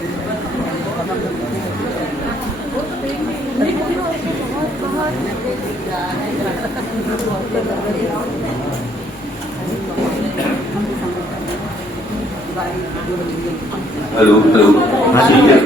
Hello hello ठीक है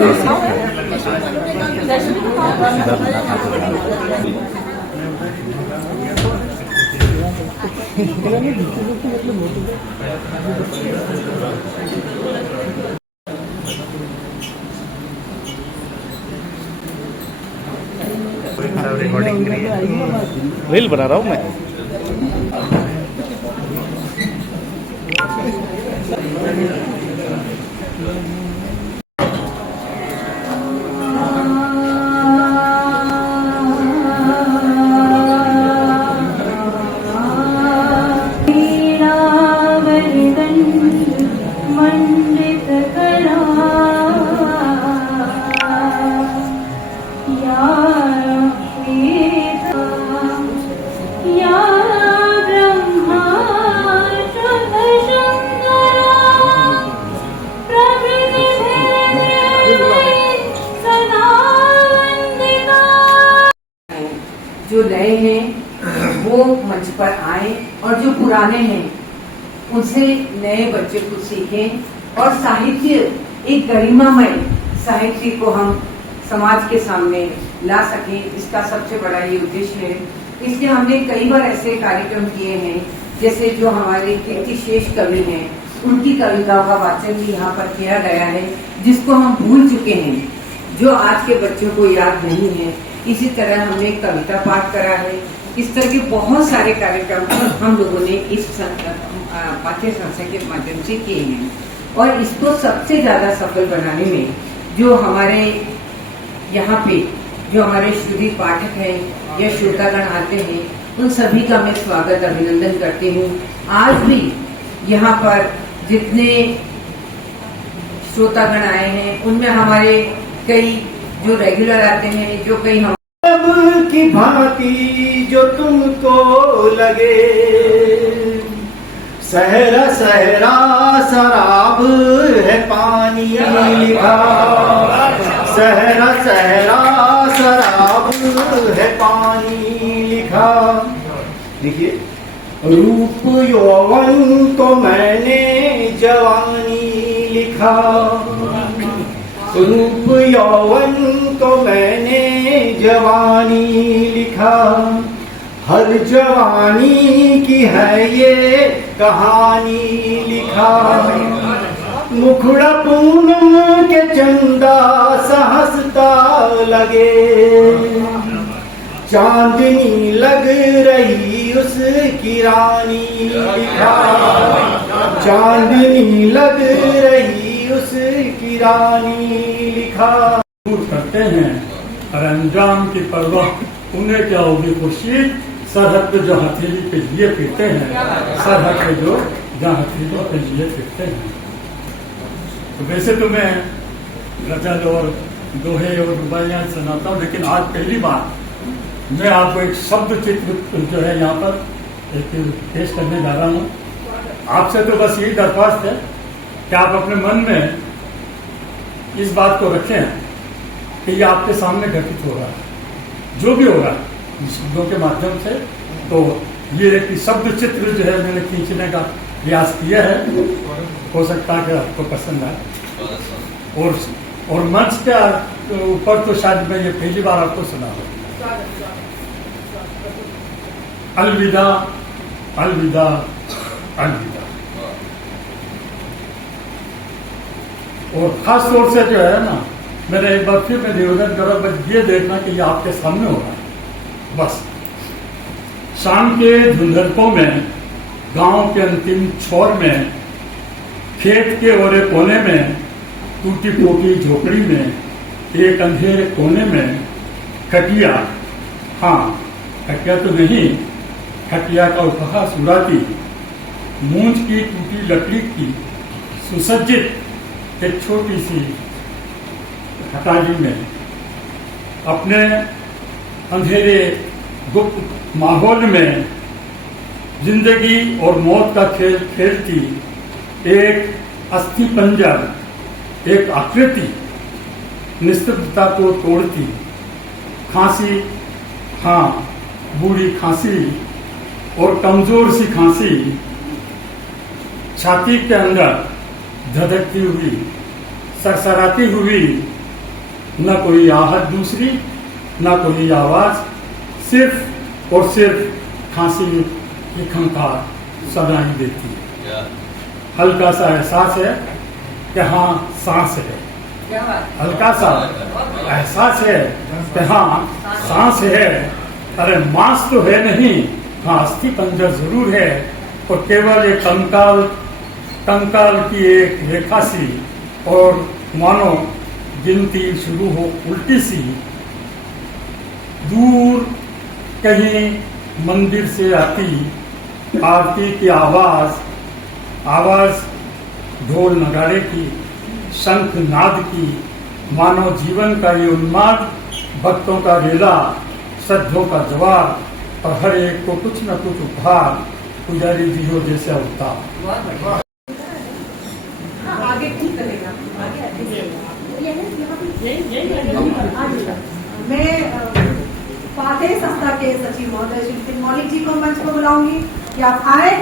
recording reel बना रहा हूँ मैं। जो नए हैं वो मंच पर आए और जो पुराने हैं उनसे नए बच्चे कुछ सीखें और साहित्य एक गरिमामय साहित्य को हम समाज के सामने ला सकें, इसका सबसे बड़ा ये उद्देश्य है। इसलिए हमने कई बार ऐसे कार्यक्रम किए हैं, जैसे जो हमारे कीर्तिशेष कवि हैं उनकी कविताओं का वाचन भी यहाँ पर किया गया है, जिसको हम भूल चुके हैं, जो आज के बच्चों को याद नहीं है। इसी तरह हमने कविता पाठ करा है। इस तरह के बहुत सारे कार्यक्रम हम लोगों ने इस पाठ्य संस्था के माध्यम से किए हैं और इसको सबसे ज्यादा सफल बनाने में जो हमारे यहाँ पे जो हमारे श्रुति पाठक हैं या श्रोतागण आते हैं, उन सभी का मैं स्वागत अभिनंदन करती हूँ। आज भी यहाँ पर जितने श्रोतागण आए हैं उनमें हमारे कई जो रेगुलर आते हैं, जो कई हम की भांति जो तुमको लगे, सहरा सहरा शराब है पानी लिखा, सहरा सहरा शराब है पानी लिखा। देखिए, रूप यौवन को मैंने जवानी लिखा, रूप यौवन को मैंने जवानी लिखा। हर जवानी की है ये कहानी लिखा। मुखड़ा पूनम के चंदा सहसता लगे, चांदनी लग रही उसकी रानी लिखा, चांदनी लग रही उसकी रानी लिखा। करते हैं और अंजाम की परवाह उन्हें क्या होगी खुशी। सरहद पे जो हथेली पे लिए फिरते हैं, सरहद पे जो जहाँ हथेली पे लिए फिरते हैं। तो वैसे तो मैं गजल और दोहे और रुबाइयाँ सुनाता हूँ, लेकिन आज पहली बार मैं आपको एक शब्द चित्र जो है यहाँ पर एक पेश करने जा रहा हूँ। आपसे तो बस यही दरख्वास्त है कि आप अपने मन में इस बात को रखें कि ये आपके सामने घटित हो रहा है, जो भी हो रहा है शब्दों के माध्यम से। तो ये एक शब्द चित्र जो है मैंने खींचने का प्रयास किया है, हो सकता है कि आपको पसंद आए। और मंच के ऊपर तो शायद मैं ये पहली बार आपको सुना हूँ। अलविदा अलविदा अलविदा। और खास तौर से जो है ना, मैंने एक बार फिर मैं निवेदन करा, बस ये देखना कि ये आपके सामने हो रहा है। बस शाम के धुंधलकों में, गांव के अंतिम छोर में, खेत के ओरे कोने में, टूटी फूटी झोपड़ी में, एक अंधेरे कोने में खटिया, हाँ खटिया तो नहीं, खटिया का उपहास उड़ाती, मूंछ की टूटी लकड़ी की सुसज्जित एक छोटी सी खटाली में अपने अंधेरे गुप्त माहौल में जिंदगी और मौत का खेल खेलती एक अस्थि पंजर, एक आकृति निस्तब्धता को तोड़ती। खांसी, हाँ, बूढ़ी खांसी और कमजोर सी खांसी छाती के अंदर धधकती हुई, सरसराती हुई, न कोई आहट दूसरी, न कोई आवाज, सिर्फ और सिर्फ खांसी की खंखार सुनाई देती है। हल्का सा एहसास है कि हाँ सांस है, हल्का सा एहसास है कि हाँ सांस है। अरे मांस तो है नहीं, हाँ अस्थि पंजर जरूर है, और केवल एक कंकाल की एक रेखा सी, और मानो गिनती शुरू हो उल्टी सी। दूर कहीं मंदिर से आती आरती की आवाज ढोल नगाड़े की, शंख नाद की, मानो जीवन का ये उन्माद, भक्तों का रेला, श्रद्धों का जवाब, और हर एक को कुछ न कुछ उपहार, पुजारी जी हो जैसे अवतार। आगे ठीक करेगा, मैं फातेह संस्था के सचिव महोदय श्री नितिन मौलिक जी को मंच को बुलाऊंगी कि आप आए,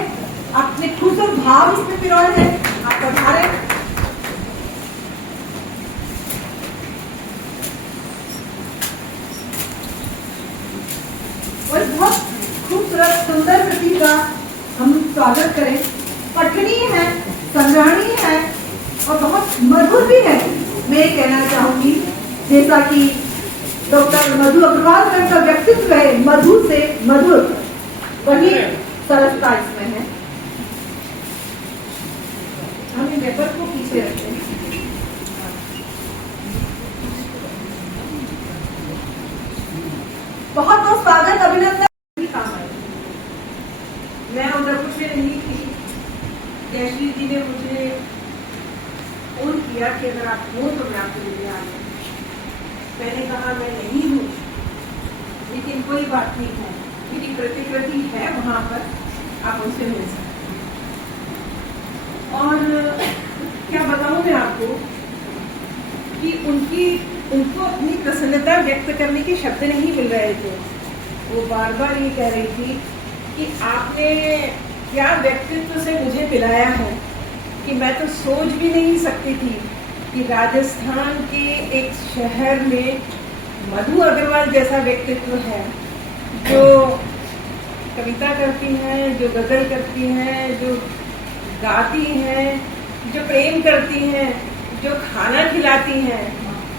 अपने खुद और भाव इसमें पिरोए हैं, आप पधारे। और बहुत खूबसूरत सुंदर कृति का हम स्वागत करें। पठनीय है, संग्रहणीय है और बहुत मधुर भी है। मैं ये कहना चाहूंगी, जैसा कि डॉक्टर मधु अग्रवाल का इनका व्यक्तित्व है मधु से मधुर, वही सरसता इसमें है। हम इन पेपर को पीछे रखते हैं। बहुत बहुत स्वागत, अभिनंदन। मैं उदयपुर से नहीं थी, जयश्री जी ने मुझे फोन किया कि अगर आप हो तो मैं आपको लेने आ जाऊँ। मैंने कहा मैं नहीं हूँ, लेकिन कोई बात नहीं है, मेरी प्रतिकृति है वहां पर, आप उनसे मिल सकते हैं। और क्या बताऊं मैं आपको कि उनको अपनी प्रसन्नता व्यक्त करने के शब्द नहीं मिल रहे थे। वो बार बार ये कह रही थी कि आपने क्या व्यक्तित्व से मुझे मिलाया है कि मैं तो सोच भी नहीं सकती थी कि राजस्थान के एक शहर में मधु अग्रवाल जैसा व्यक्तित्व है, जो कविता करती हैं, जो गजल करती हैं, जो गाती हैं, जो प्रेम करती हैं, जो खाना खिलाती हैं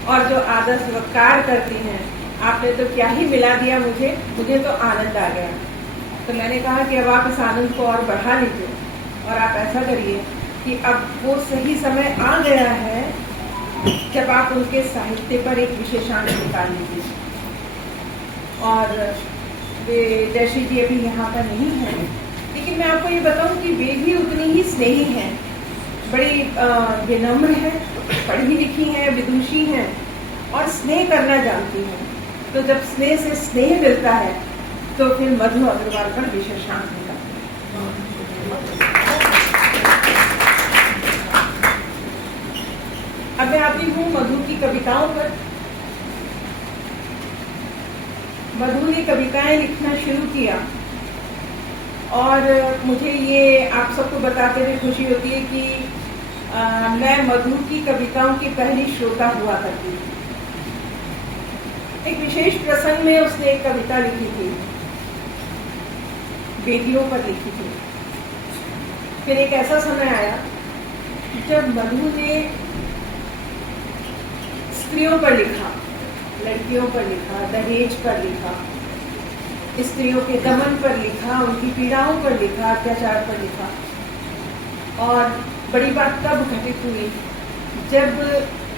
और जो आदर सत्कार करती हैं। आपने तो क्या ही मिला दिया मुझे तो आनंद आ गया। तो मैंने कहा कि अब आप इस आनंद को और बढ़ा लीजिए और आप ऐसा करिए कि अब वो सही समय आ गया है जब आप उनके साहित्य पर एक विशेषांक निकाल लीजिए। और वे जयश्री जी अभी यहाँ पर नहीं है, लेकिन मैं आपको ये बताऊं कि वे भी उतनी ही स्नेही हैं, बड़ी विनम्र है, पढ़ी लिखी हैं, विदुषी हैं और स्नेह करना जानती हैं। तो जब स्नेह से स्नेह मिलता है तो फिर मधु अग्रवाल पर विशेषांक मिला। अब मैं आती हूँ मधु की कविताओं पर। मधु ने कविताएं लिखना शुरू किया और मुझे ये आप सबको बताते हुए खुशी होती है कि मैं मधु की कविताओं की पहली श्रोता हुआ करती थी। एक विशेष प्रसंग में उसने एक कविता लिखी थी, बेटियों पर लिखी थी। फिर एक ऐसा समय आया जब मधु ने स्त्रियों पर लिखा, लड़कियों पर लिखा, दहेज पर लिखा, स्त्रियों के दमन पर लिखा, उनकी पीड़ाओं पर लिखा, अत्याचार पर लिखा। और बड़ी बात तब घटित हुई जब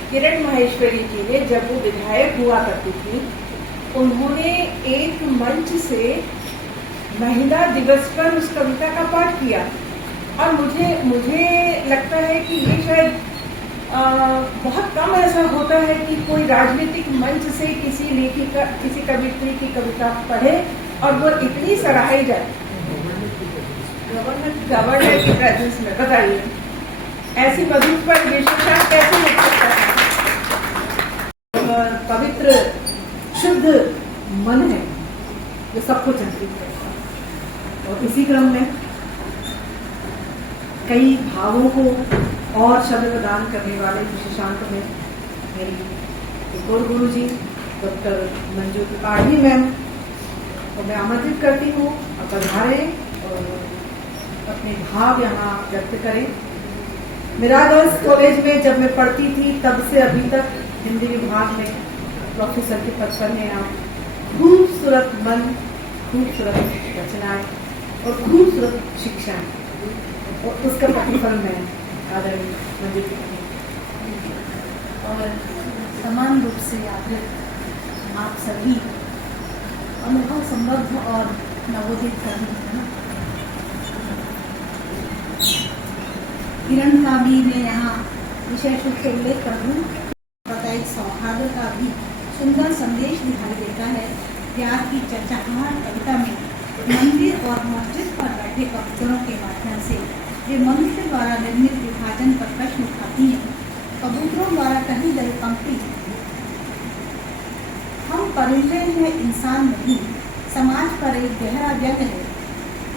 किरण माहेश्वरी जी ने, जब वो विधायक हुआ करती थी, उन्होंने एक मंच से महिला दिवस पर उस कविता का पाठ किया। और मुझे लगता है कि ये शायद बहुत कम ऐसा होता है कि कोई राजनीतिक मंच से किसी लेखिका, किसी कवित्री की कविता पढ़े और वो इतनी सराही जाए गवर्नर की प्रेजेंस में। बताइए ऐसी मधु पर विशेषांक कैसे लिख सकता है? मन है जो सबको चंद्रित करता है। और इसी क्रम में कई भावों को और शब्द प्रदान करने वाले विशेषांक में मेरी एक और गुरु जी डॉक्टर मंजू त्रिपाठी मैम को मैं आमंत्रित करती हूँ और पधारे और अपने भाव यहाँ व्यक्त करें। मेरा गर्ल्स कॉलेज में जब मैं पढ़ती थी तब से अभी तक हिंदी विभाग में प्रोफेसर के पद पर हैं आप। खूबसूरत मन, खूबसूरत रचनाएं और खूबसूरत शिक्षाएं और उसका प्रतिफल मैं आदरणीय मंजू और समान रूप से आप सभी अनुभव समृद्ध और नवोदित कर्मी हैं। किरण का भी मैं यहाँ विशेष रूप से उल्लेख कर दूँ, सामुदायिक सौहार्द का भी सुंदर संदेश दिखाई देता है। प्यार की चहचहाहट कविता में मंदिर और मस्जिद पर बैठे कबूतरों के माध्यम से वे मनुष्य द्वारा निर्मित विभाजन पर प्रश्न उठाती हैं। कबूतरों द्वारा कही गई पंक्ति, हम परिचय हैं इंसान नहीं, समाज पर एक गहरा व्यंग है।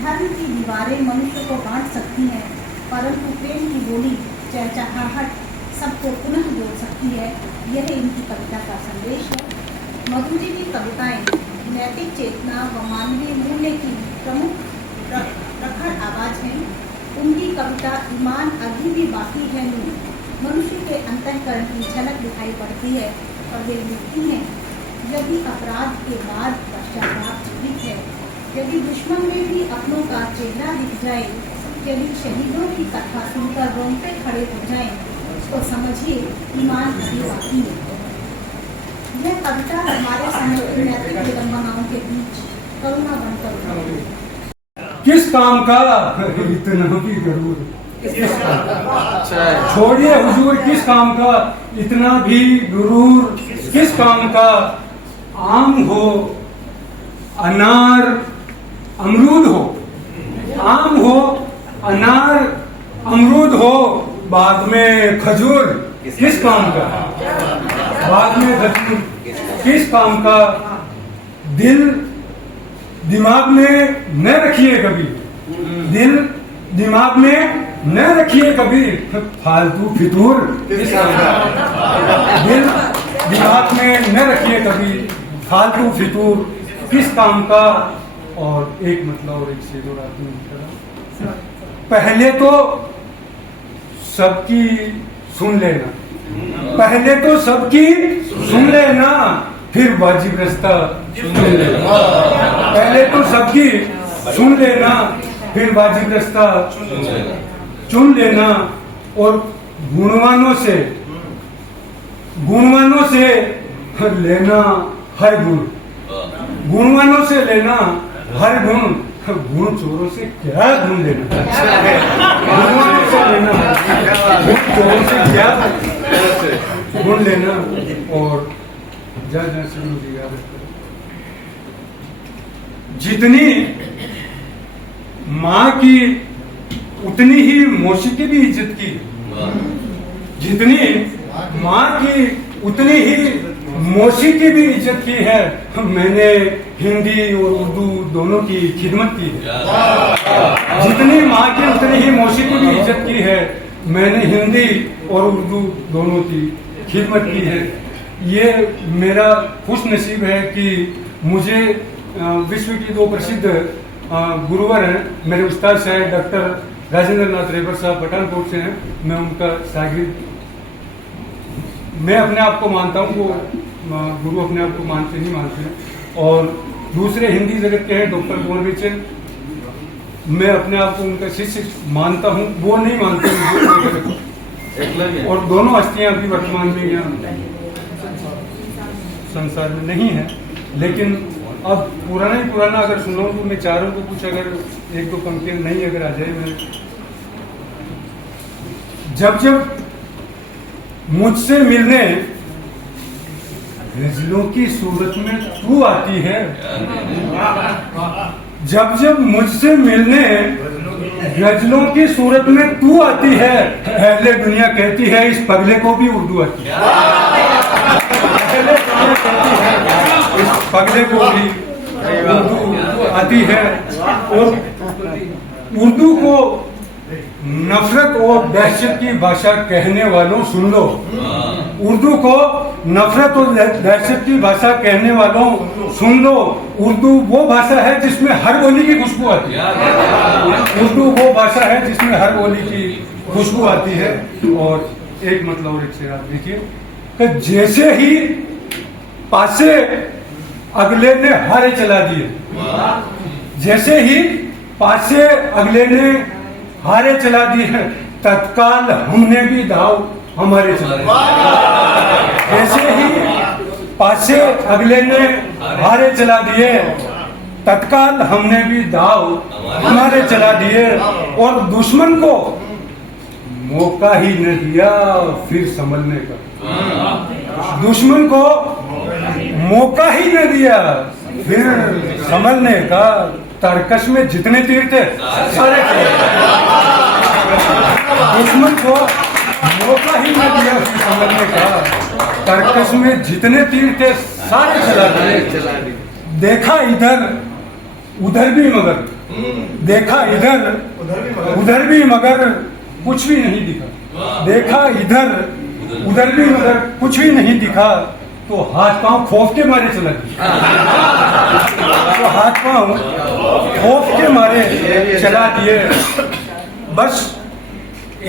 धर्म की दीवारें मनुष्य को बांट सकती हैं, परंतु प्रेम की गोली चहचहाहट सबको पुनः जोड़ सकती है। यह इनकी कविता का संदेश है। मधु जी की कविताएं नैतिक चेतना व मानवीय मूल्य की प्रमुख प्रखर आवाज है। उनकी कविता ईमान अभी भी बाकी है नहीं, मनुष्य के अंतःकरण की झलक दिखाई पड़ती है और वे लिखती हैं, यदि अपराध के बाद पश्चाताप जीवित है, यदि दुश्मन में भी अपनों का चेहरा दिख जाए, यदि शहीदों की कथा सुनकर रोंगटे खड़े हो जाएं, तो समझिए ईमान अभी बाकी है। यह कविता हमारे समय की नैतिक विडंबनाओं के बीच करुणा बनकर उभरी। किस काम का इतना भी गरूर, छोड़िए हुजूर किस काम का इतना भी गुरूर, किस काम का आम हो अनार अमरूद हो, आम हो अनार अमरूद हो, बाद में खजूर किस काम का, बाद में खजूर किस काम का। दिल दिमाग में न रखिए कभी, दिल दिमाग में न रखिए कभी, फालतू फितूर किस काम का। दिल दिमाग में न रखिए कभी, फालतू फितूर किस काम का। और एक मतलब और एक शेर और आदमी, पहले तो सबकी सुन लेना, पहले तो सबकी सुन लेना, फिर वाजिब रास्ता चुन लेना। पहले तो सबकी सुन लेना, फिर वाजिब रास्ता चुन लेना। और गुणवानों से लेना हर गुण, गुणवानों से लेना हर गुण, गुण चोरों से क्या गुण लेना, गुणवानों से लेना गुण चोरों से क्या गुण लेना। और जा से मुझे याद है, जितनी माँ की उतनी ही मौसी की भी इज्जत की, जितनी माँ की उतनी ही मौसी की भी इज्जत की है। मैंने हिंदी और उर्दू दोनों की खिदमत की है। जितनी माँ की उतनी ही मौसी की भी इज्जत की है, मैंने हिंदी और उर्दू दोनों की खिदमत की है। ये मेरा खुश नसीब है कि मुझे विश्व की दो प्रसिद्ध गुरुवर हैं, मेरे उस्ताद साहब डॉक्टर राजेंद्र नाथ रेबर साहब पठानकोट से हैं, मैं उनका शागिर्द, मैं अपने आप को मानता हूँ, वो गुरु अपने आप को मानते नहीं मानते हैं। और दूसरे हिंदी जगत के हैं डॉक्टर बोनबेचन, मैं अपने आप को उनका शिष्य मानता हूँ, वो नहीं मानते। और दोनों हस्तियाँ अभी वर्तमान में यहाँ संसार में नहीं है, लेकिन अब पुराना ही पुराना अगर सुनो तो मैं चारों को कुछ अगर एक दो पंक्तियां नहीं अगर आ जाए, मैं जब जब मुझसे मिलने गजलों की सूरत में तू आती है, जब जब मुझसे मिलने गजलों की सूरत में तू आती है, अहले दुनिया कहती है इस पगले को भी उर्दू आती है। पहले कहानी चलती है, इस पगले को भी उर्दू आती है और उर्दू को नफरत और दहशत की भाषा कहने वालों सुन लो। उर्दू को नफरत और दहशत की भाषा कहने वालों सुन लो। उर्दू वो भाषा है जिसमें हर बोली की खुशबू आती है। उर्दू वो भाषा है जिसमें हर बोली की खुशबू आती है। और एक मतलब और एक शेर आप देखिए कि जैसे ही पासे अगले ने हारे चला दिए, जैसे ही पासे अगले ने हारे चला दिए, तत्काल हमने भी दाव हमारे चला दिए। जैसे ही पासे अगले ने हारे चला दिए, तत्काल हमने भी दाव हमारे चला दिए। और दुश्मन को मौका ही न दिया फिर संभलने का। दुश्मन को मौका ही न दिया फिर संभलने का। तरकश में जितने तीर थे सारे दुश्मन को मौका ही न दिया फिर संभलने का। तरकश में जितने तीर थे सारे चला गए। देखा इधर उधर भी मगर, देखा इधर उधर भी मगर कुछ भी नहीं दिखा। देखा इधर उधर भी मगर कुछ भी नहीं दिखा। तो हाथ पांव खौफ के मारे चला गया। तो हाथ पांव खौफ के मारे चला दिए। बस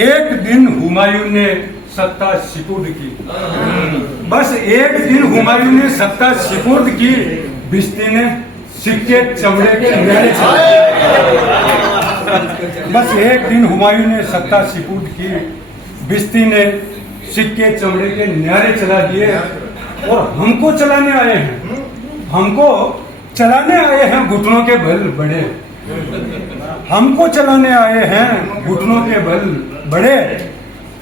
एक दिन हुमायूं ने सत्ता सिपुर्द की। बस एक दिन हुमायूं ने सत्ता सिपुर्द की। भिश्ती ने सिक्के चमड़े के न्यारे चला। बस एक दिन हुमायूं ने सत्ता सिपुर्द की। भिश्ती ने सिक्के चमड़े के न्यारे चला दिए। और हमको चलाने आए हैं, हमको चलाने आए हैं घुटनों के बल बड़े। हमको चलाने आए हैं घुटनों के बल बड़े।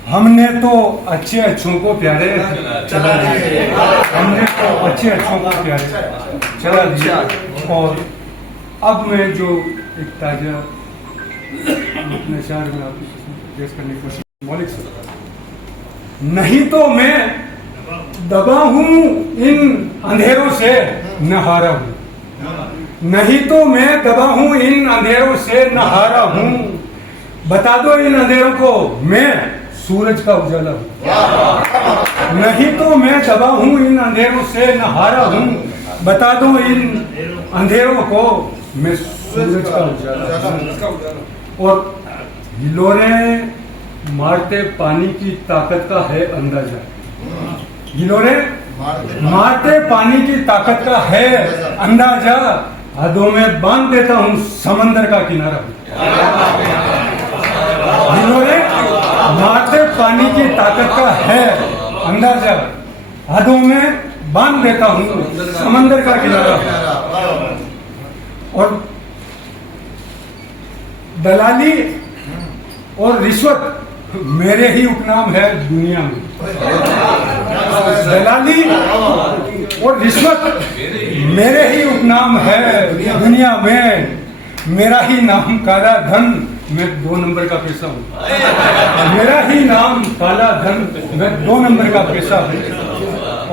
हमने तो अच्छे अच्छों को प्यारे चला दिए। हमने तो अच्छे अच्छों को प्यारे चला दिया। और अब मैं जो एक ताजा अपने शहर में आपको पेश करने की कोशिश, मौलिक से नहीं तो मैं दबा हूं इन अंधेरों से न हारा हूं। नहीं तो मैं दबा हूं इन अंधेरों से न हारा हूं। बता दो इन अंधेरों को मैं सूरज का उजाला हूं। नहीं तो मैं दबा हूं इन अंधेरों से न हारा हूं। बता दो इन अंधेरों को मैं सूरज का उजाला हूं। और हिलोरे मारते पानी की ताकत का है अंदाजा। गिलोरे मारते पानी की ताकत का है अंदाजा। हदों में बांध देता हूं समंदर का किनारा। गिलोरे मारते पानी की ताकत का है अंदाजा। हदों में बांध देता हूं समंदर का किनारा। और दलाली और रिश्वत मेरे ही उपनाम है दुनिया में। दलाली और रिश्वत मेरे ही उपनाम है दुनिया में। मेरा ही नाम काला धन, मैं 2 नंबर का पैसा हूँ। मेरा ही नाम काला धन, मैं 2 नंबर का पैसा हूँ।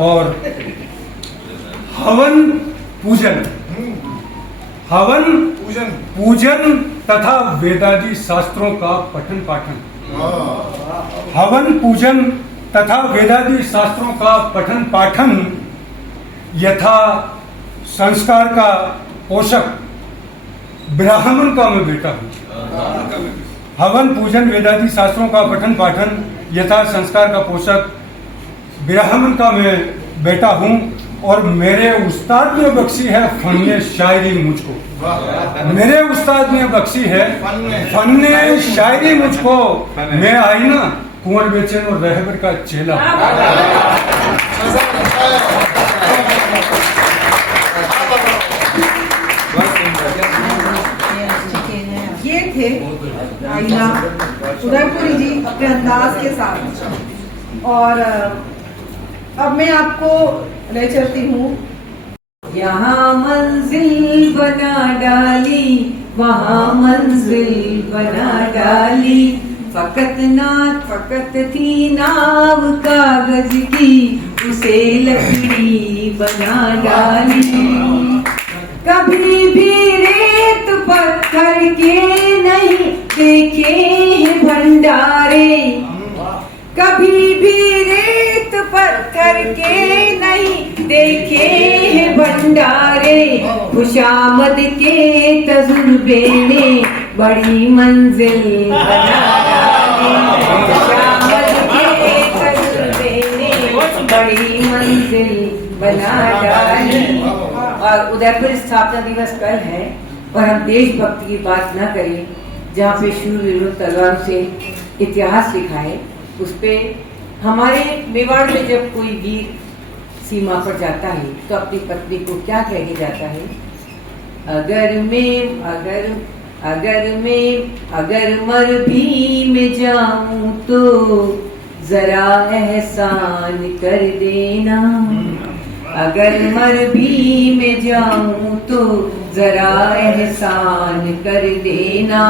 और हवन पूजन, हवन पूजन तथा वेदादि शास्त्रों का पठन पाठन। हवन पूजन तथा वेदादि शास्त्रों का पठन पाठन यथा संस्कार का पोषक ब्राह्मण का मैं बेटा हूँ। हवन पूजन वेदादि शास्त्रों का पठन पाठन यथा संस्कार का पोषक ब्राह्मण का मैं बेटा हूँ। और मेरे उस्ताद ने बख्शी है फन्ने शायरी मुझको। मेरे उस्ताद ने बख्शी है फन्ने शायरी मुझको। मैं आई ना कुंवर बेचैन और रहबर का चेला। ये थे आईना उदयपुरी जी अपने अंदाज के साथ। और अब मैं आपको ले चलती हूँ। यहाँ मंजिल बना डाली, वहाँ मंजिल बना डाली। फकत थी नाव कागज की, उसे लकड़ी बना डाली। कभी भी रेत पत्थर के नहीं देखे हैं भंडारे, कभी भी रेत पत्थर के नहीं देखे हैं भंडारे। खुशामद के तजुर्बे ने बड़ी मंजिल बना डाली। खुशामद के तजुर्बे ने बड़ी मंजिल बना डाली। और उदयपुर स्थापना दिवस कल है और हम देशभक्ति की बात न करें जहाँ पे शूरवीरों तलवारों से इतिहास लिखा है। उस पे हमारे मेवाड़ में जब कोई वीर सीमा पर जाता है तो अपनी पत्नी को क्या कह के जाता है? अगर मर भी मैं जाऊं तो जरा एहसान कर देना। अगर मर भी मैं जाऊं तो जरा एहसान कर देना।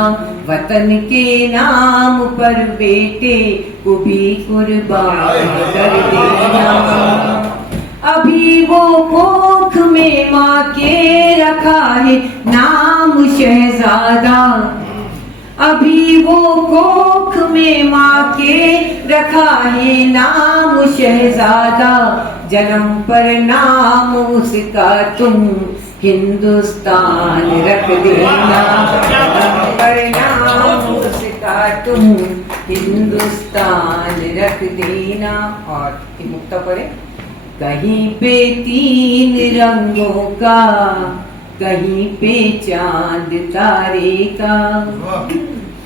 वतन के नाम पर बेटे को भी कुर्बान कर देना। अभी वो कोख में माँ के रखा है नाम शहजादा। अभी वो कोख में माँ के रखा है नाम शहजादा। जन्म पर नाम उसका तुम हिंदुस्तान रख देना। जन्म पर नाम उसका तुम हिंदुस्तान रख देना। और एक मुक्ता पढ़े। कहीं पे 3 रंगों का, कहीं पे चांद तारे का।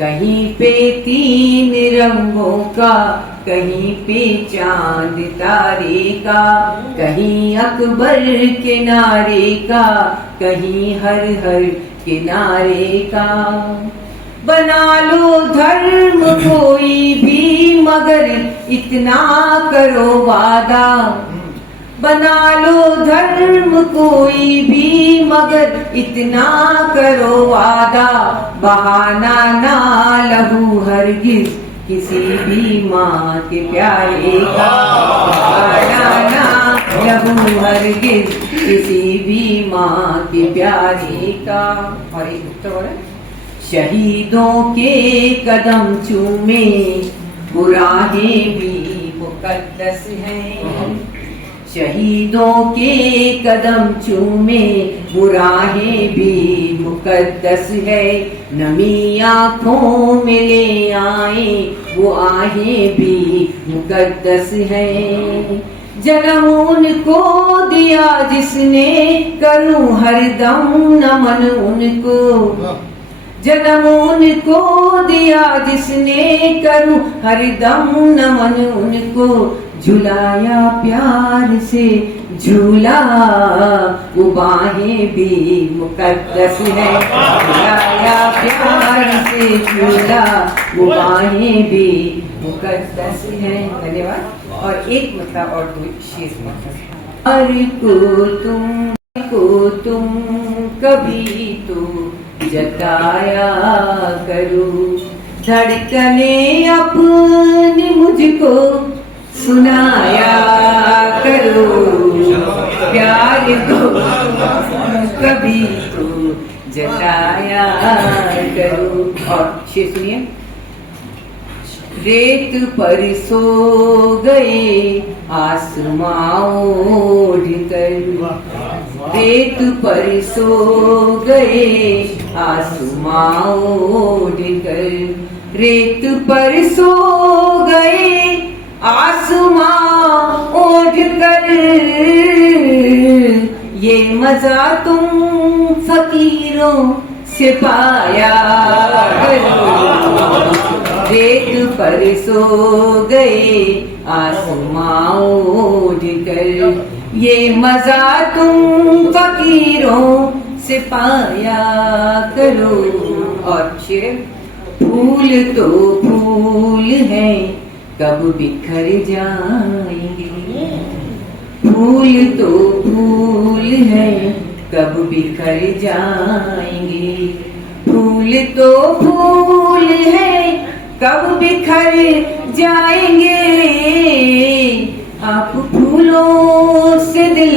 कहीं पे 3 रंगों का, कहीं पे चांद तारे का। कहीं अकबर के नारे का, कहीं हर हर के नारे का। बना लो धर्म कोई भी मगर इतना करो वादा। बना लो धर्म कोई भी मगर इतना करो वादा। बहाना ना लहू हरगिज किसी भी माँ के प्यारे का। बहाना ना लहू हरगिज किसी भी माँ के प्यारे का। और एक तो शहीदों के कदम चूमे बुराहें भी मुकद्दस हैं। शहीदों के कदम चूमे बुराहें भी मुकद्दस है। नमी आँखों में ले आए वो आहें भी मुकद्दस है। जन्म उनको दिया जिसने करूं हरदम नमन उनको। जन्म उनको दिया जिसने करूं हरदम नमन उनको। झुलाया प्यार से झूला वो बाहें भी मुकद्दस है। झुलाया प्यार से झूला वो बाहें भी मुकद्दस है। धन्यवाद। और एक मतलब और 2 शेष मतलब। हर को तुम कभी तो जताया करो। धड़कने अपनी मुझको सुनाया करो। प्यार को कभी तो जताया करो। और शेष सुनिए। रेत पर सो गए आसमां ओढ़ कर। रेत पर सो गए आसमां ओढ़ कर। रेत पर सो गए आसमां ओढ़ कर। ये मजा तुम फकीरों से पाया करो। रेत पर सो गए आसमां ओढ़ कर। ये मजा तुम फकीरों से पाया करो। और शेर। फूल तो फूल हैं कब बिखर जाएंगे। फूल तो फूल हैं कब बिखर जाएंगे। फूल तो फूल हैं कब बिखर जाएंगे। आप फूलों से दिल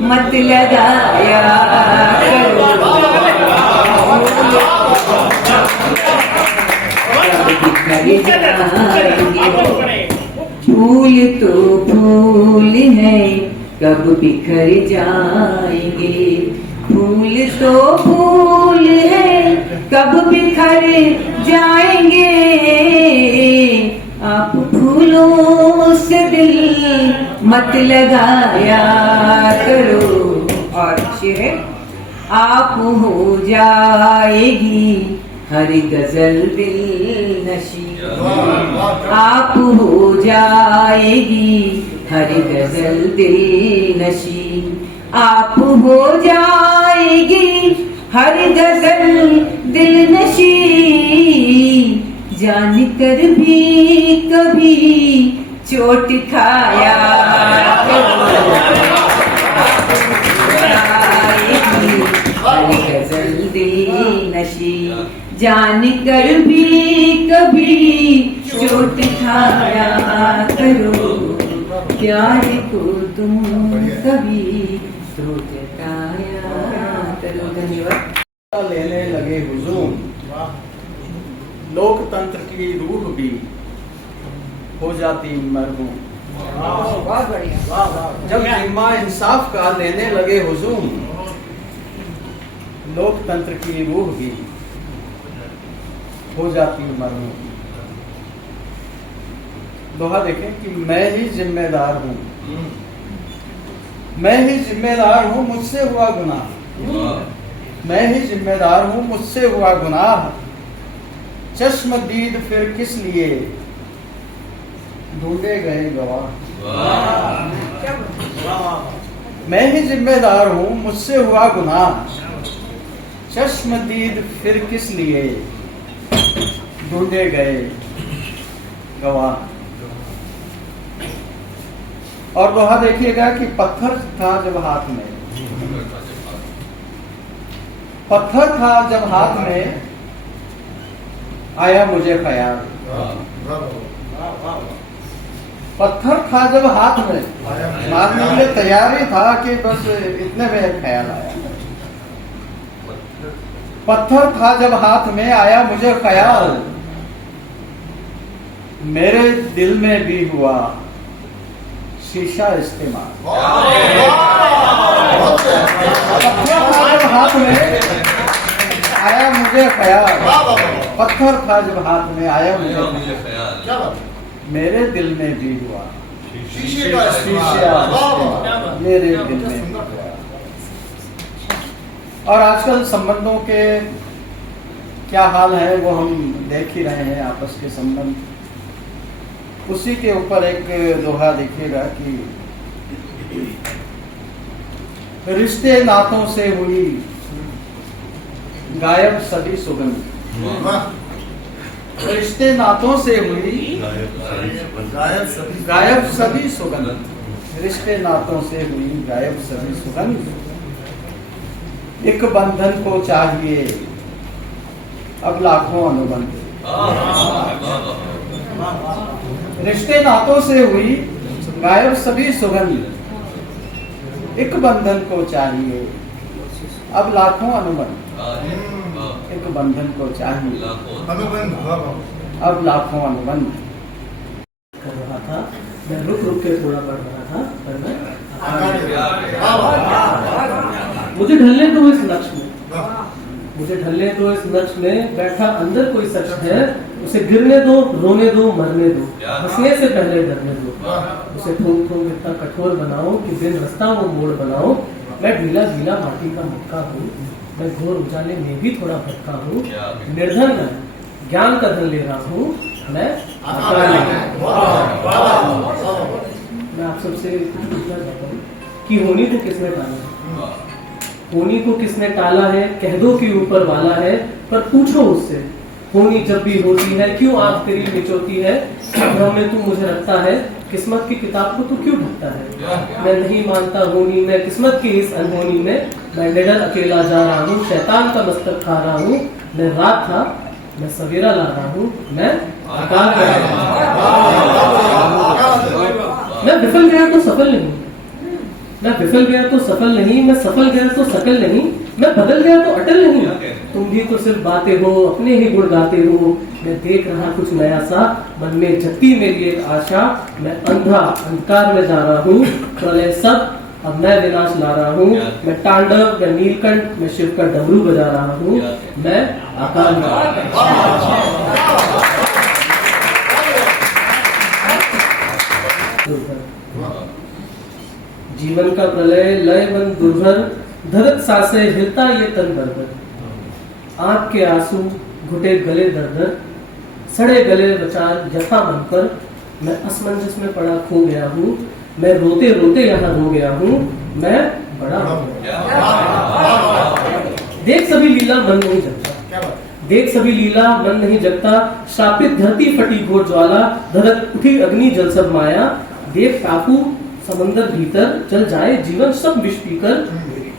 मत लगाया करो, फूल तो फूल है कब बिखर जाएंगे, फूल तो फूल है कब बिखर जाएंगे, आप फूलों से दिल मत लगाया करो। और शेर है, आप हो जाएगी हर गजल दिल नशी, आप हो जाएगी हर गजल दिल नशी, आप हो जाएगी हर गजल दिल नशी, जान कर भी कभी चोट खाया हर गजल दिल नशी, जान कर भी कभी चोट खाया करो, प्यार को तुम कभी तो जताया करो। धन्यवाद। लेने लगे हुजूम, लोकतंत्र की रूह भी हो जाती मरहूम। बहुत बढ़िया। जब जिम्मा इंसाफ का लेने लगे हुजूम, लोकतंत्र की रूह भी हो जाती मरहूम। दोहा देखें कि मैं ही जिम्मेदार हूँ, मैं ही जिम्मेदार हूँ, मुझसे हुआ गुनाह, मैं ही जिम्मेदार हूँ, मुझसे हुआ गुनाह, चश्मदीद फिर किस लिए ढूंढे गए गवाह। मैं ही जिम्मेदार हूँ, मुझसे हुआ गुनाह, चश्मदीद फिर किस लिए ढूंढे गए गवाह। और दोहा देखिएगा कि पत्थर था जब हाथ में, पत्थर था जब हाथ में, आया मुझे ख्याल। पत्थर था जब हाथ में, मारने के लिए तैयार ही था कि बस इतने में एक ख्याल आया। पत्थर था जब हाथ में, आया मुझे ख्याल, मेरे दिल में भी हुआ शीशा इस्तेमाल। पत्थर था जब हाथ में, आया मुझे ख्याल, पत्थर था जब हाथ में, आया मुझे ख्याल, मेरे दिल में भी हुआ शीशा इस्तेमाल, मेरे दिल में भी हुआ। और आजकल संबंधों के क्या हाल है वो हम देख ही रहे हैं, आपस के संबंध। उसी के ऊपर एक दोहा देखिएगा कि रिश्ते नातों से हुई गायब सभी सुगंध, रिश्ते नातों से हुई गायब सभी सुगंध, रिश्ते नातों से हुई गायब सभी सुगंध, एक बंधन को चाहिए अब लाखों अनुबंध। रिश्ते नातों से हुई गायब सभी सुगंध, एक बंधन को चाहिए अब लाखों अनुबंध, एक बंधन को चाहिए अब लाखों अनुबंध। कर रहा था, मैं रुक रुक के थोड़ा पढ़ रहा था, पर मैं मुझे ढलने दो इस नक्श में, मुझे ढलने दो इस नक्श में, बैठा अंदर कोई सच है, उसे गिरने दो, रोने दो, मरने दो, हंसने से पहले डरने दो, उसे ठोक ठोक इतना कठोर बनाओ कि दिन रास्ता वो मोड़ बनाओ। मैं ढीला ढीला माटी का मुक्का हूँ, मैं घोर उजाले में भी थोड़ा भटका हूँ, निर्धन मैं ज्ञान का धन ले रहा हूँ, मैं आप सबसे पूछना चाहता हूँ कि होनी को किसने टाला है, होनी को किसने टाला है, कह दो कि ऊपर वाला है, पर पूछो उससे होनी जब भी होती है क्यों आंख तेरी निचोती है, भ्रम में तू मुझे रखता है, किस्मत की किताब को तू क्यों ढकता है। मैं नहीं मानता होनी में, किस्मत की इस अनहोनी में, मैं निडर अकेला जा रहा हूँ, शैतान का मस्तक खा रहा हूँ, मैं रात था मैं सवेरा ला रहा हूँ, मैं अकाल मैं विफल गया तो सफल नहीं, मैं विफल गया तो सफल नहीं, मैं सफल गया तो सकल नहीं, मैं बदल गया तो अटल नहीं। तुम भी तो सिर्फ बातें हो, अपने ही गुण गाते हो। मैं देख रहा कुछ नया सा, मन में जगती मेरी एक आशा। मैं अंधा अंधकार में जा रहा हूँ, प्रलय सब अब मैं विनाश ला रहा हूँ। मैं तांडव, मैं नीलकंठ, मैं शिव का डमरू बजा रहा हूँ। मैं आकाल जीवन का प्रलय लय मन दुर्भर, धरत सासे हिलता ये तन भर। आंख के आंसू घुटे गले दर दर, सड़े गले विचार यथा मन पर। मैं असमंजस में पड़ा खो गया हूँ, मैं रोते रोते यहाँ रो गया हूँ। मैं बड़ा हो गया। देख सभी लीला मन नहीं जगता, देख सभी लीला मन नहीं जगता। श्रापित धरती फटी घोर ज्वाला, धरत उठी अग्नि जल सब माया। देख टापू समंदर भीतर, चल जाए जीवन सब विष पीकर।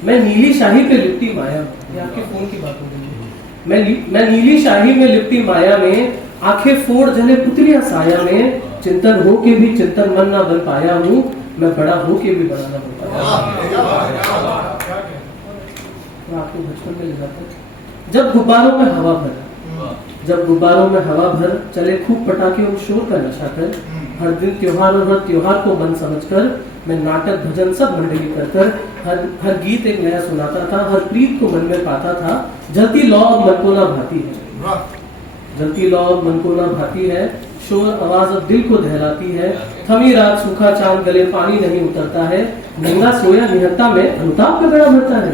मैं नीली शाही पे लिपटी माया, ये आपके फोन की बात हो रही है। मैं नीली शाही में लिपटी माया में, आंखें फोड़ जले पुतलियां साया में। चिंतन हो के भी चिंतन मन ना बन पाया हूँ, मैं बड़ा हो के भी बड़ा ना बन पाया। आपको बचपन में ले जाता है जब गुब्बारों में हवा भर, जब गुब्बारों में हवा भर चले खूब पटाखे और शोर का नशा कर। हर दिन त्योहार और हर त्योहार को मन समझकर, मैं नाटक भजन सब मंडली कर कर हर गीत एक नया सुनाता था। हर प्रीत को मन में पाता था। जलती लौ अब मन को ना भाती है, जलती लौ अब मन को ना भाती है। शोर आवाज अब दिल को दहलाती है। थमी रात सूखा चांद गले पानी नहीं उतरता है। नंगा सोया निहत्ता में अनुताप का गड़ा भरता है।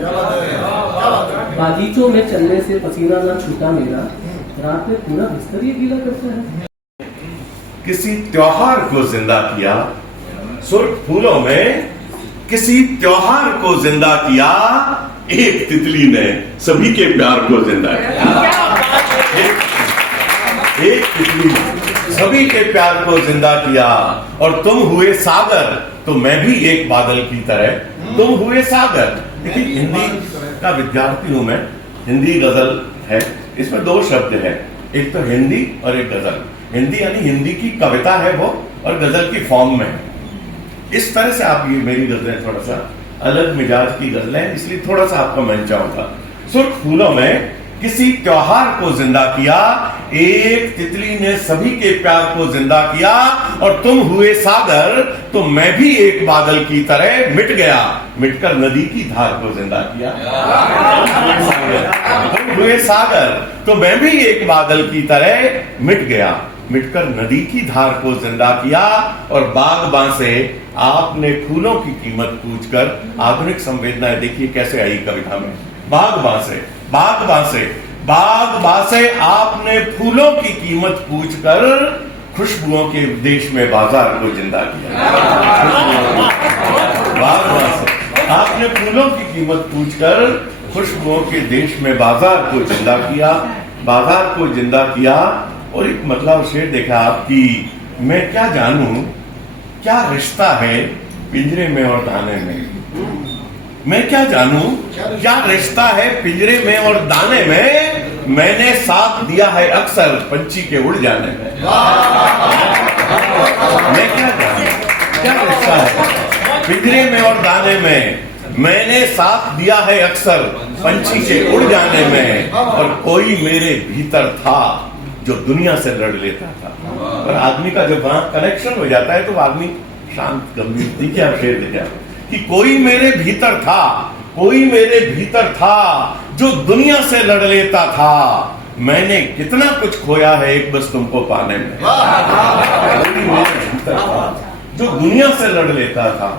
बागीचों में चलने से पसीना न छूटा मेरा, रात में पूरा बिस्तर ये गीला करता है। किसी त्योहार को जिंदा किया, सुर्ख फूलों में किसी त्योहार को जिंदा किया। एक तितली ने सभी के प्यार को जिंदा किया। एक तितली ने सभी के प्यार को जिंदा किया। और तुम हुए सागर, तो मैं भी एक बादल की तरह, तुम हुए सागर। देखिए, हिंदी का विद्यार्थी हूं मैं। हिंदी गजल है, इसमें दो शब्द है, एक तो हिंदी और एक गजल। हिंदी यानी हिंदी की कविता है वो, और गजल की फॉर्म में। इस तरह से आप, ये मेरी गजलें थोड़ा सा अलग मिजाज की गजलें, इसलिए थोड़ा सा आपका मन चाहूंगा। सुर्ख फूलों में किसी त्योहार को जिंदा किया। एक तितली ने सभी के प्यार को जिंदा किया। और तुम हुए सागर, तो मैं भी एक बादल की तरह मिट गया, मिटकर नदी की धार को जिंदा किया। तुम हुए सागर, तो मैं भी एक बादल की तरह मिट गया, मिटकर नदी की धार को जिंदा किया। और बागबां से आपने फूलों की कीमत पूछकर, आधुनिक संवेदनाएं देखिए कैसे आई कविता में। बागबां से, बागबां से, बागबां से आपने फूलों की कीमत पूछकर, खुशबुओं के देश में बाजार को जिंदा किया। बागबां से आपने फूलों की कीमत पूछकर, खुशबुओं के देश में बाजार को जिंदा किया, बाजार को जिंदा किया। और एक मतलब शेर देखा आपकी, मैं क्या जानूं क्या रिश्ता है पिंजरे में और दाने में। मैं क्या जानूं क्या रिश्ता है पिंजरे में और दाने में। मैंने साथ दिया है अक्सर पंछी के उड़ जाने में। मैं क्या जानूं क्या रिश्ता है पिंजरे में और दाने में। मैंने साथ दिया है अक्सर पंछी के उड़ जाने में। और कोई मेरे भीतर था जो दुनिया से लड़ लेता था। और आदमी का जब वहां कनेक्शन हो जाता है तो आदमी शांत गंभीर, देखिए आप शेर देखिए कि कोई मेरे भीतर था, कोई मेरे भीतर था जो दुनिया से लड़ लेता था। मैंने कितना कुछ खोया है एक बस तुमको पाने में। कोई मेरे भीतर था जो दुनिया से लड़ लेता था।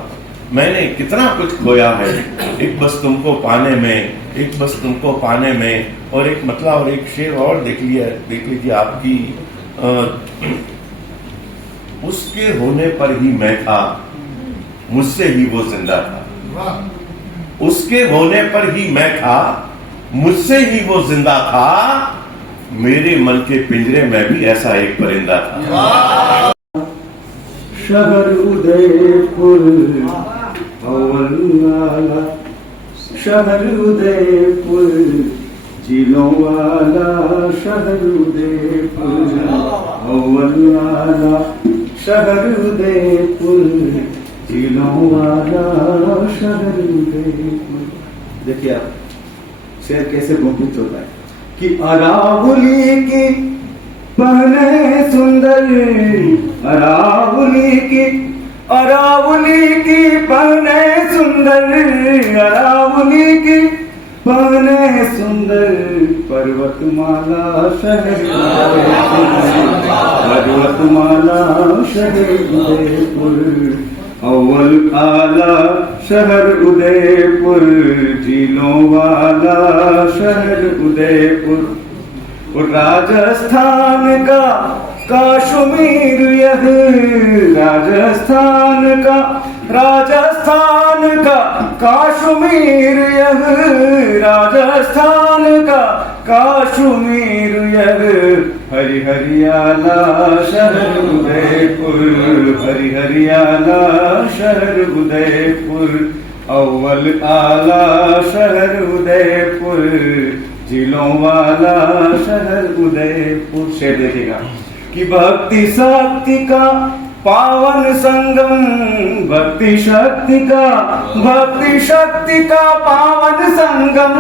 मैंने कितना कुछ खोया है एक बस तुमको पाने में, एक बस तुमको पाने में। और एक मतलब और एक शेर और देख लीजिए आपकी, उसके होने पर ही मैं था, मुझसे ही वो जिंदा था। उसके होने पर ही मैं था, मुझसे ही वो जिंदा था। मेरे मन के पिंजरे में भी ऐसा एक परिंदा था। शहर उदयपुर वाला, शहर उदयपुर जिलों वाला, शहर उदयपुर वाला। शहर उदयपुर, झीलों वाला शहर उदयपुर। देखिए आप शेर कैसे गुंफित होता है कि अरावली की पहने सुंदर, अरावली की पहने सुंदर, अरावली की पहने सुंदर, पर्वतमाला शहर पर्वतमाला शहर उदयपुर, अव्वल आला शहर उदयपुर, झीलों वाला शहर उदयपुर। और राजस्थान का कश्मीर यह, राजस्थान का कश्मीर यह, राजस्थान का कश्मीर यह, हरि हरियाला शहर उदयपुर, हरि हरियाला शहर उदयपुर, अव्वल आला शहर उदयपुर, झीलों वाला शहर उदयपुर। शेर देखेगा कि भक्ति शक्ति का पावन संगम, भक्ति शक्ति का पावन संगम,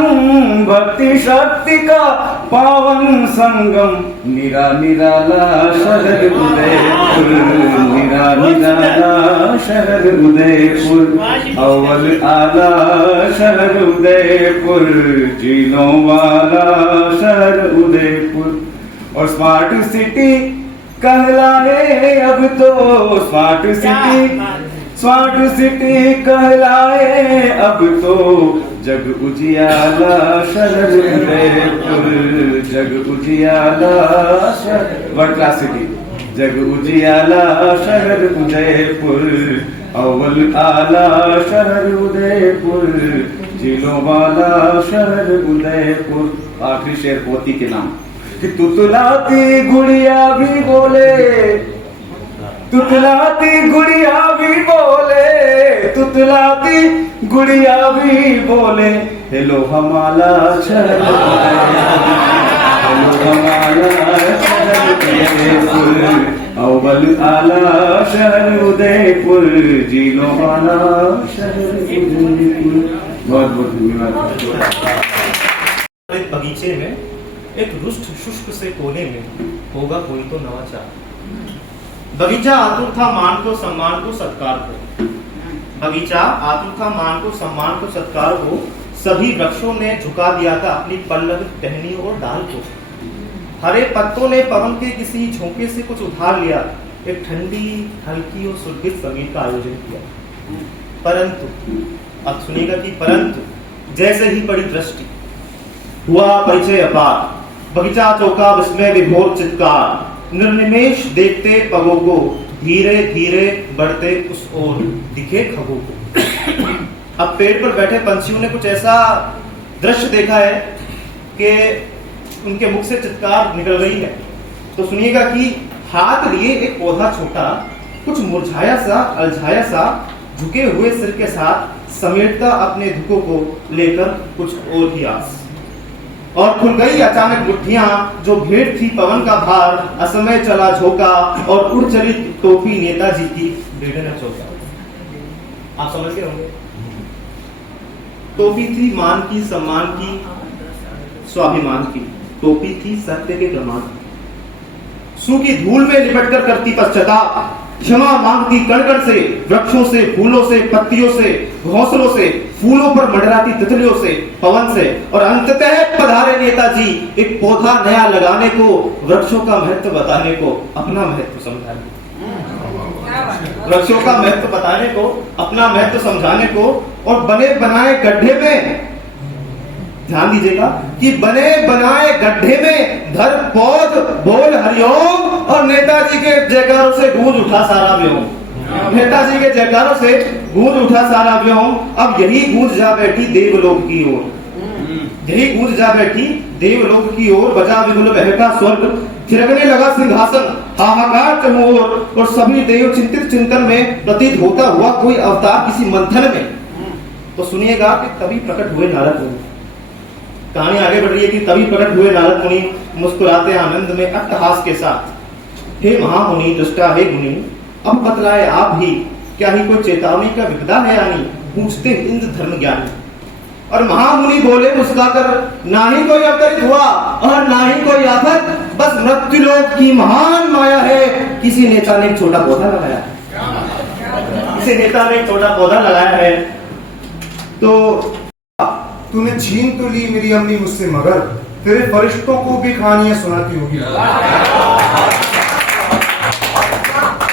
भक्ति शक्ति का पावन संगम, निरा निराला शहर उदयपुर, निरा निराला शहर उदयपुर, अव्वल आला शहर उदयपुर, झीलों वाला शहर उदयपुर। और स्मार्ट सिटी कहलाए अब तो, स्मार्ट सिटी कहलाए अब तो, जग उजियाला शहर उदयपुर, जग उजियाला शहर, वर्ल्ड क्लास सिटी, जग उजियाला शहर उदयपुर, अव्वल आला शहर उदयपुर, झीलों वाला शहर उदयपुर। आखिरी शेर पोती के नाम कि तुतलाती गुड़िया भी बोले, तुतलाती गुड़िया भी बोले, तुतलाती गुड़िया भी बोले, हेलो हमारा शहर, हेलो हमारा शहर उदयपुर, अव्वल आला शहर उदयपुर, झीलों वाला शहर उदयपुर। बहुत बहुत धन्यवाद। बगीचे में एक रुष्ट शुष्क से कोने में होगा कोई तो नवाचार। बगीचा आतुर था मान को सम्मान को सत्कार को, बगीचा आतुर था मान को सम्मान को सत्कार को, सभी वृक्षों ने झुका दिया था अपनी पल्लव टहनी और डाल को। हरे पत्तों ने पवन के किसी झोंके से कुछ उधार लिया, एक ठंडी हल्की और सुरभित संगीत का आयोजन किया। परंतु अब सुनिएगा कि परंतु जैसे ही पड़ी दृष्टि हुआ परिचय अपार, बगीचा चौका विस्मय विभोर चित्कार, निर्निमेष देखते पगों को, धीरे धीरे बढ़ते उस ओर दिखे खगों को। अब पेड़ पर बैठे पंछियों ने कुछ ऐसा दृश्य देखा है कि उनके मुख से चित्कार निकल रही है। तो सुनिएगा कि हाथ लिए एक पौधा छोटा, कुछ मुरझाया सा अलझाया सा, झुके हुए सिर के साथ समेटता अपने धुकों को लेकर कुछ और की आस। और खुल गई अचानक मुट्ठियां, जो भेंट थी पवन का भार, असमय चला झोंका और उड़ चली टोपी नेताजी की बेड़े न चौका। आप समझ गए होंगे, टोपी थी मान की, सम्मान की, स्वाभिमान की, टोपी थी सत्य के प्रमाण। सूखी धूल में लिपटकर करती पश्चाताप, क्षमा मांगती कण कण से, वृक्षों से, फूलों से, पत्तियों से, घोंसलों से, फूलों पर मंडराती तितलियों से, पवन से, और अंततः पधारे नेताजी एक पौधा नया लगाने को, वृक्षों का महत्व बताने को, अपना महत्व समझाने को, वृक्षों का महत्व बताने को, अपना महत्व समझाने को। और बने बनाए गड्ढे में, ध्यान दीजिएगा कि बने बनाए गड्ढे में धर पौध बोल हरिओम, और नेताजी के जयकारों से गूंज उठा सारा व्योम, नेताजी के जयकारों से गूंज उठा सारा व्योम। अब यही गूंज जा बैठी देवलोक की ओर, यही गूंज जा बैठी देवलोक की ओर, बजा विगुल बहका स्वर्ग, थिरकने लगा सिंहासन, हाहाकार चमोर, और सभी देव चिंतित चिंतन में प्रतीत होता हुआ कोई अवतार किसी मंथन में। तो सुनिएगा कि तभी प्रकट हुए नारद मुनि। कहानी आगे बढ़ रही है कि तभी प्रकट हुए नारद मुनि मुस्कुराते आनंद में अट्टहास के साथ, हे महामुनि दृष्टा हे मुनि, अब बतलाए आप ही, क्या ही कोई चेतावनी का विपदा है आनी, पूछते हिंद धर्म ज्ञानी। और महामुनि बोले मुस्कुराकर, ना ही कोई अवतरित हुआ और ना ही कोई आफत, बस मृत्युलोक की महान माया है, किसी नेता ने एक छोटा पौधा लगाया, किसी नेता ने एक छोटा पौधा लगाया है। तो तूने छीन तो ली मेरी अम्मी मुझसे, मगर तेरे फरिश्तों को भी कहानियां सुनाती होगी।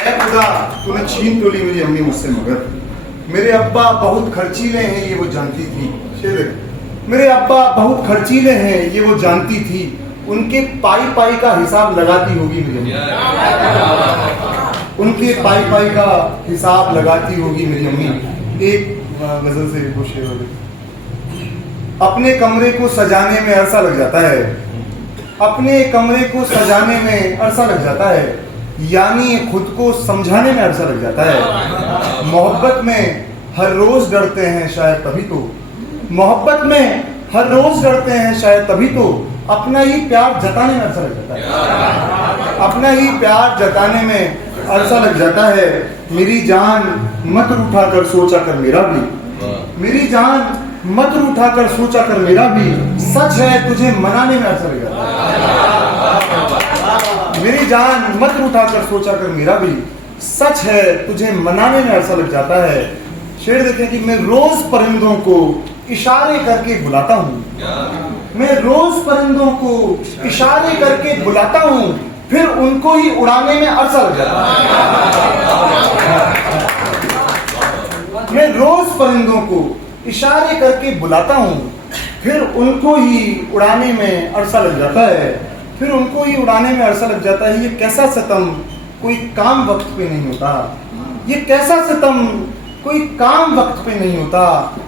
ऐ खुदा, तूने छीन तो ली मेरी अम्मी मुझसे, मगर मेरे अब्बा बहुत खर्चीले हैं ये वो जानती थी। मेरे अब्बा बहुत खर्चीले हैं ये वो जानती थी, उनके पाई पाई का हिसाब लगाती होगी मेरी अम्मी, उनके पाई पाई का हिसाब लगाती होगी मेरी अम्मी। एक गजल से वो शेर हो गई। अपने कमरे को सजाने में अरसा लग जाता है, अपने कमरे को सजाने में अरसा लग जाता है, यानी खुद को समझाने में अरसा लग जाता है। मोहब्बत में हर रोज डरते हैं शायद तभी तो, मोहब्बत में हर रोज डरते हैं शायद तभी तो, अपना ही प्यार जताने में अरसा लग जाता है, अपना ही प्यार जताने में अरसा लग जाता है। मेरी जान मत उठा कर सोचा कर मेरा भी, मेरी जान मत उठा कर सोचा कर मेरा भी, सच है तुझे मनाने में अरसा लग जाता है। मेरी जान मत उठा कर सोचा कर मेरा भी, सच है तुझे मनाने में अरसा लग जाता है। शेर देखें कि मैं रोज परिंदों को इशारे करके बुलाता हूँ, मैं रोज परिंदों को इशारे करके बुलाता हूँ, फिर उनको ही उड़ाने में अरसा लग जाता है। मैं रोज परिंदों को इशारे करके बुलाता हूँ, फिर उनको ही उड़ाने में अरसा लग जाता है, फिर उनको ही उड़ाने में अरसा लग जाता है। ये कैसा सितम कोई काम वक्त पे नहीं होता, ये कैसा सितम कोई काम वक्त पे नहीं होता,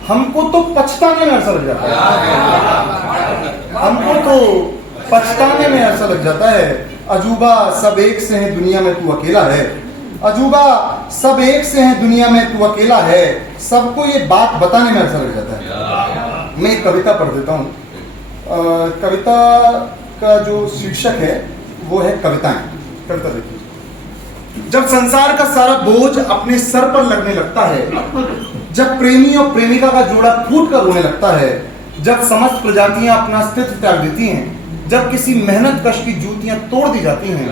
हमको तो पछताने में अरसा लग जाता है, हमको तो पछताने में अरसा लग जाता है। अजूबा सब एक से हैं दुनिया में तू अकेला है, अजूबा सब एक से हैं दुनिया में तू अकेला है, सबको ये बात बताने में अरसा लग जाता है। मैं एक कविता पढ़ देता हूँ। कविता का जो शीर्षक है वो है कविताएं। कविता देखिए। जब संसार का सारा बोझ अपने सर पर लगने लगता है, जब प्रेमी और प्रेमिका का जोड़ा फूट कर रोने लगता है, जब समस्त प्रजातियां अपना अस्तित्व त्याग देती हैं, जब किसी मेहनत कश की जूतियां तोड़ दी जाती हैं,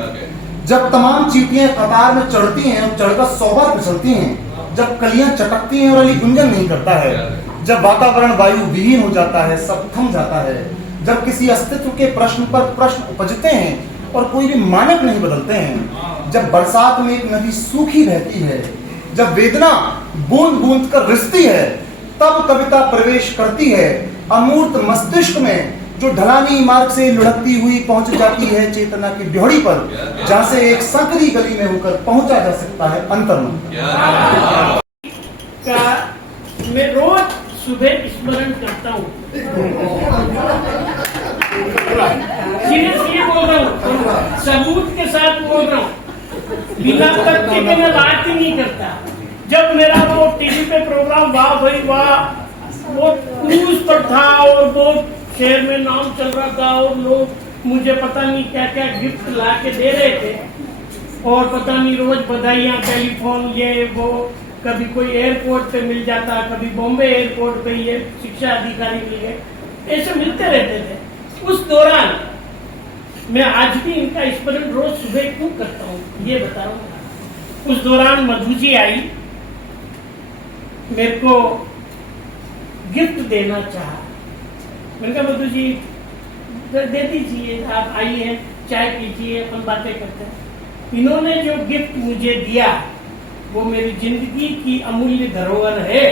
जब तमाम चींटियां कतार में चढ़ती हैं और चढ़कर 100 बार फिसलती हैं, जब कलियां चटकती हैं और अली गुंजन नहीं करता है, जब वातावरण वायु विहीन हो जाता है, सब थम जाता है, जब किसी अस्तित्व के प्रश्न पर प्रश्न उपजते हैं और कोई भी मानक नहीं बदलते हैं, जब बरसात में एक नदी सूखी रहती है, जब वेदना बूंद बूंद कर रिसती है, तब कविता प्रवेश करती है अमूर्त मस्तिष्क में, जो ढलानी मार्ग से लुढ़कती हुई पहुंच जाती है चेतना की ड्योढ़ी पर, जहां से एक संकरी गली में होकर पहुंचा जा सकता है अंतर्मन। मैं रोज सुबह स्मरण करता हूँ, सीरियसली बोल रहा हूँ, सबूत के साथ बोल रहा हूँ, बिना तथ्य के मैं बात ही नहीं करता। जब मेरा वो टीवी पे प्रोग्राम वाह भाई वाह वो क्रूज पर था और वो शहर में नाम चल रहा था और लोग मुझे पता नहीं क्या क्या गिफ्ट ला के दे रहे थे और पता नहीं रोज बधाइयाँ, टेलीफोन, ये वो, कभी कोई एयरपोर्ट पे मिल जाता, कभी बॉम्बे एयरपोर्ट पे ये शिक्षा अधिकारी मिल गए, ऐसे मिलते रहते थे। उस दौरान मैं आज भी इनका स्मरण रोज सुबह क्यों करता हूँ ये बता रहा हूँ। उस दौरान मधु जी आई, मेरे को गिफ्ट देना चाहा। मैंने कहा मधु जी दे दीजिए, आप आइए चाय पीजिए, अपन बातें करते हैं। इन्होंने जो गिफ्ट मुझे दिया वो मेरी जिंदगी की अमूल्य धरोहर है।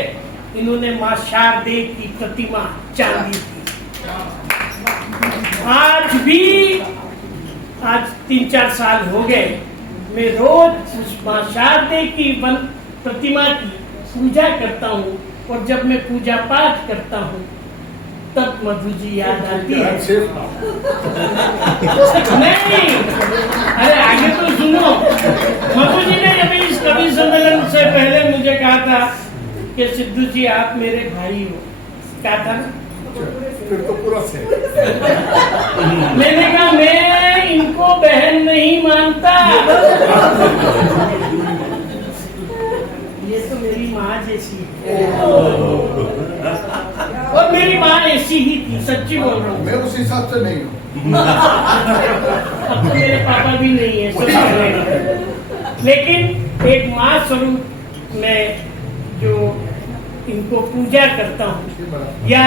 इन्होंने मां शारदे की प्रतिमा चांदी की। आज भी, आज 3-4 साल हो गए, मैं रोज उस मां शारदे की प्रतिमा की पूजा करता हूँ और जब मैं पूजा पाठ करता हूँ तब मधु जी याद आती है। नहीं, अरे आगे तो सुनो। मधु जी ने अभी इस कवि सम्मेलन से पहले मुझे कहा था कि सिद्धू जी आप मेरे भाई हो, कहा था ना? फिर तो पूरा से। मैंने कहा मैं इनको बहन नहीं मानता, जैसी है। और मेरी माँ ऐसी ही थी, सच्ची बोल रहा हूँ। मैं उस हिसाब से नहीं हूँ। अब तो मेरे पापा भी नहीं है, सब लेकिन एक माँ स्वरूप मैं जो इनको पूजा करता हूँ, या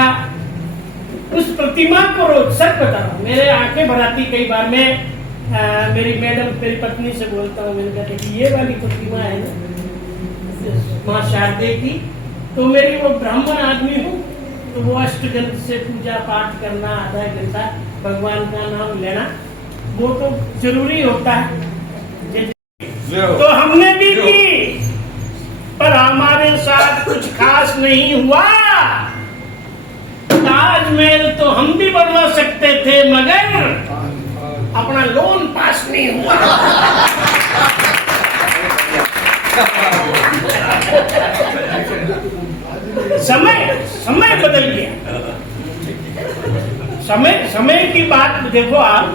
उस प्रतिमा को रोज सच बता रहा हूँ, मेरे आंखें भराती कई बार। मैं मेरी मैडम, मेरी पत्नी से बोलता हूँ, मैंने कहा कि ये वाली प्रतिमा है ना माँ शारदे की, तो मेरी वो ब्राह्मण आदमी हूँ, तो वो अष्टगंध से पूजा पाठ करना, आधा घंटा भगवान का नाम लेना, वो तो जरूरी होता है। तो हमने भी की, पर हमारे साथ कुछ खास नहीं हुआ। ताजमहल तो हम भी बनवा सकते थे, मगर अपना लोन पास नहीं हुआ। समय बदल गया। समय की बात देखो आप,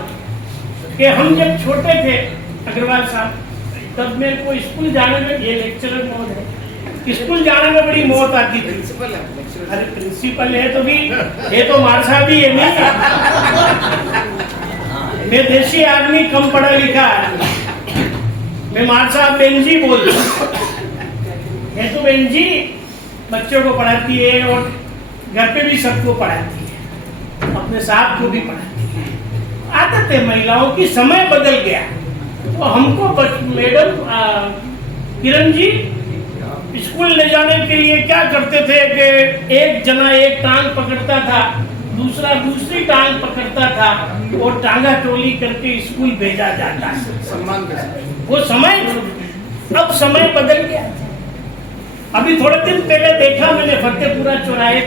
कि हम जब छोटे थे अग्रवाल साहब, तब मेरे को स्कूल जाने में, ये लेक्चरर मौत है, स्कूल जाने में बड़ी मौत आती थी। अरे प्रिंसिपल है तो भी, ये तो मारसा भी है नहीं। मैं देसी आदमी, कम पढ़ा लिखा है, मैं मारसा बेंजी बोल है, तो बेंजी बच्चों को पढ़ाती है और घर पे भी सबको पढ़ाती है, अपने साथ को भी पढ़ाती है। आदत है महिलाओं की, समय बदल गया। तो हमको मैडम किरण जी स्कूल ले जाने के लिए क्या करते थे कि एक जना एक टांग पकड़ता था, दूसरा दूसरी टांग पकड़ता था, और टांगा टोली करके स्कूल भेजा जाता है। सम्मान के साथ। वो समय, अब समय बदल गया। अभी थोड़े दिन पहले देखा मैंने फतेहपुरा चौराहे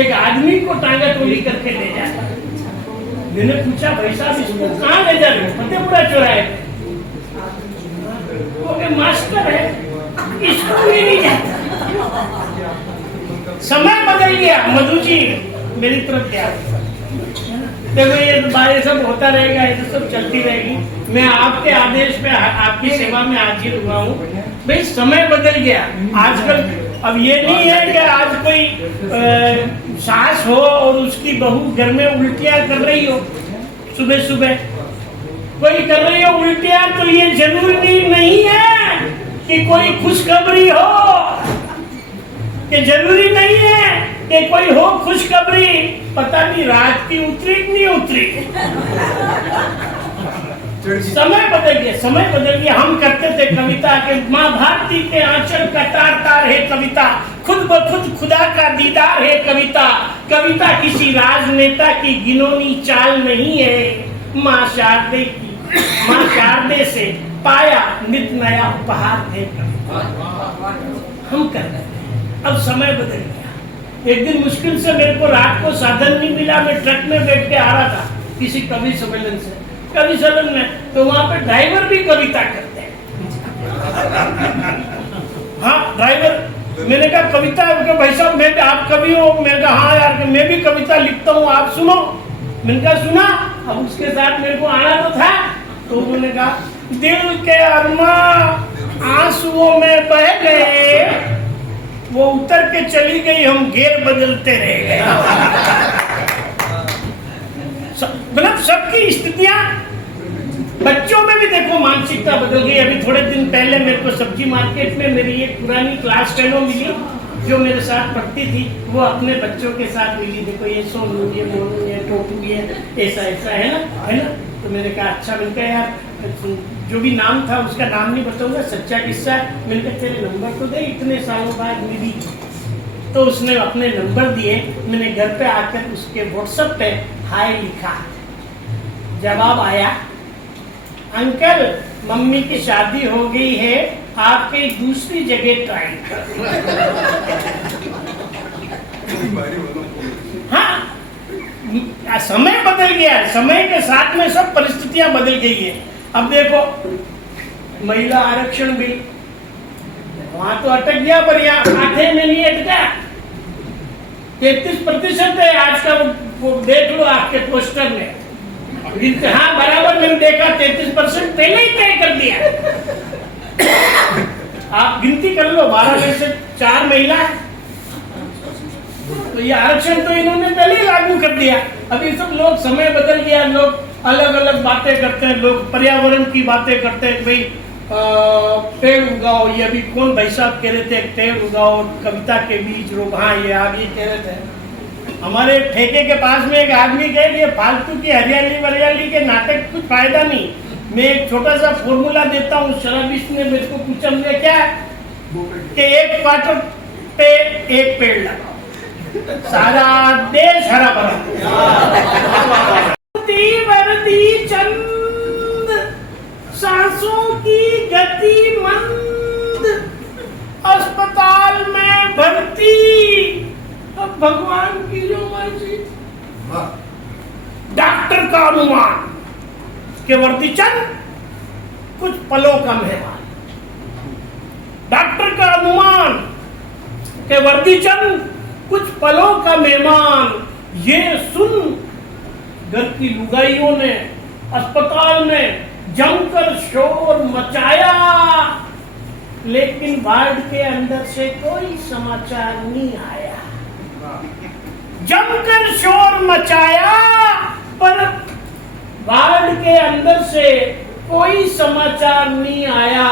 एक आदमी को टांगा टोली करके ले जाता। मैंने पूछा, भाई साहब इसको कहाँ ले जा रहे हो? फतेहपुरा चौराहे। वो मास्टर है, स्कूल ही नहीं जाता। समय बदल गया। मधु जी मेरी तरफ क्या, देखो ये सब होता रहेगा, ये सब चलती रहेगी। मैं आपके आदेश पे, आपकी सेवा में हाजिर हुआ हूँ। भाई समय बदल गया। आजकल अब ये नहीं है कि आज कोई सास हो और उसकी बहू घर में उल्टियां कर रही हो, सुबह सुबह कोई कर रही हो उल्टियां, तो ये जरूरी नहीं है कि कोई खुशखबरी हो, कि जरूरी नहीं है कि कोई हो खुशखबरी। पता नहीं रात की उतरी कि नहीं उतरी। समय बदल गया, समय बदल गया। हम करते थे कविता के, माँ भारती के आंचल का तार तार है कविता, खुद ब खुद खुदा का दीदार है कविता। कविता किसी राजनेता की गिनौनी चाल नहीं है। माँ शारदे की, माँ शारदे से पाया नित नया उपहार है कविता। हम कर रहे हैं, अब समय बदल गया। एक दिन मुश्किल से मेरे को रात को साधन नहीं मिला, मैं ट्रक में बैठ के आ रहा था किसी कवि सम्मेलन से, कवि सम्मेलन में, तो वहां पे ड्राइवर भी कविता करते हैं। हाँ ड्राइवर, मैंने कहा कविता, भाई साहब मैं, आप कवि हो? मैंने कहा हाँ यार मैं भी कविता लिखता हूँ, आप सुनो। मैंने कहा सुना। अब उसके साथ मेरे को आना तो था, तो उन्होंने कहा, दिल के अरमा आंसुओं में बह गए, वो उतर के चली गई, हम गेर बदलते रह गए। मतलब सबकी स्थितियां, बच्चों में भी देखो मानसिकता बदल गई। अभी थोड़े दिन पहले मेरे को सब्जी मार्केट में मेरी एक पुरानी क्लास फेलो मिली, जो मेरे साथ पढ़ती थी। वो अपने बच्चों के साथ मिली, देखो ये सोनू, ये मोनू, ये टोटू, ये ऐसा ऐसा है ना। तो मैंने कहा अच्छा। मैंने कहा यार जो भी नाम था उसका नाम नहीं बताऊंगा, सच्चा किस्सा। मैंने कहा तेरे नंबर तो दे, इतने सालों बाद मिली। तो उसने अपने नंबर दिए। मैंने घर पे आकर उसके व्हाट्सएप पे हाय लिखा। जवाब आया, अंकल मम्मी की शादी हो गई है, आप कहीं दूसरी जगह ट्राई कर। हाँ, समय बदल गया है, समय के साथ में सब परिस्थितियां बदल गई है। अब देखो महिला आरक्षण बिल, वहां तो अटक गया, पर यहाँ 8 में नहीं अटका। 33% है आज का, वो देख लो आपके पोस्टर में। हाँ बराबर, मैंने देखा 33% पहले ही तय कर दिया। आप गिनती कर लो, 12 में से 4 महिला है, तो ये आरक्षण तो इन्होंने पहले ही लागू कर दिया। अभी सब लोग, समय बदल गया, लोग अलग अलग बातें करते हैं, लोग पर्यावरण की बातें करते हैं, भाई पेड़ उगाओ। ये अभी कौन भाई साहब कह रहे थे, पेड़ उगाओ, कविता के बीज रोप, हाँ ये आप ये कह रहे थे। हमारे ठेके के पास में एक आदमी कहे कि फालतू की हरियाली वरियाली के नाटक कुछ फायदा नहीं। मैं एक छोटा सा फॉर्मूला देता हूँ। शराबिस्ट ने मेरे को पूछा, मुझे क्या कि 1 क्वार्टर पे 1 पेड़ लगाओ, सारा देश हरा भरा। वर्दी चंद, सांसों की गति मंद, अस्पताल में भर्ती। अब भगवान की जो मर्जी, डॉक्टर का अनुमान कि वर्दी चंद कुछ पलों का मेहमान। डॉक्टर का अनुमान कि वर्दी चंद कुछ पलों का मेहमान। ये सुन घर की लुगाइयों ने अस्पताल में जमकर शोर मचाया, लेकिन वार्ड के अंदर से कोई समाचार नहीं आया। जमकर शोर मचाया, पर वार्ड के अंदर से कोई समाचार नहीं आया।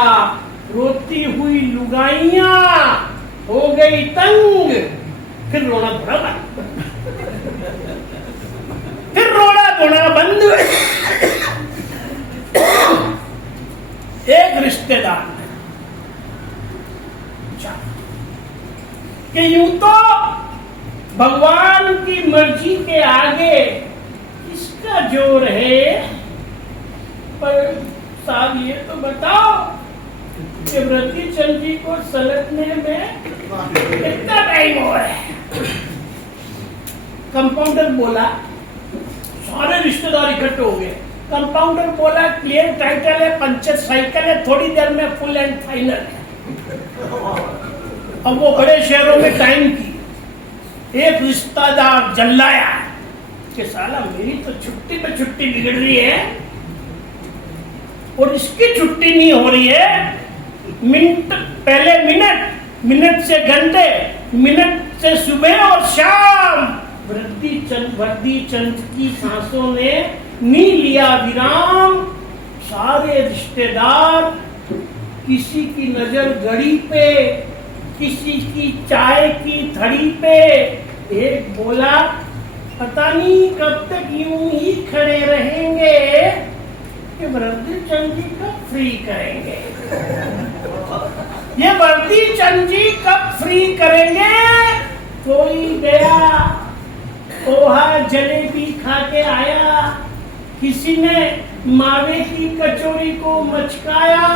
रोती हुई लुगाइयां हो गई तंग, फिर रोना धोना बंद, फिर रोना धोना बंद। एक रिश्तेदार ने कि यूं तो भगवान की मर्जी के आगे किसका जोर है, पर साहब ये तो बताओ कि वृद्धि चंद जी को सलटने में कितना टाइम हो रहा है। कंपाउंडर बोला, सारे रिश्तेदार इकट्ठे हो गए। कंपाउंडर बोला, क्लियर टाइटल है, पंचर साइकिल है, थोड़ी देर में फुल एंड फाइनल है। अब वो बड़े शहरों में टाइम की एक रिश्तेदार जल्लाया कि साला मेरी तो छुट्टी पे छुट्टी बिगड़ रही है और इसकी छुट्टी नहीं हो रही है। मिनट पहले मिनट, मिनट से घंटे, मिनट से सुबह और शाम वर्दी चंद की सांसों ने नी लिया विराम। सारे रिश्तेदार, किसी की नजर घड़ी पे, किसी की चाय की थड़ी पे। एक बोला, पता नहीं कब तक यूं ही खड़े रहेंगे कि वर्दी चंद जी कब फ्री करेंगे। ये वर्दी चंद जी कब फ्री करेंगे। कोई गया पोहा जलेबी खा के आया, किसी ने मावे की कचौरी को मचकाया,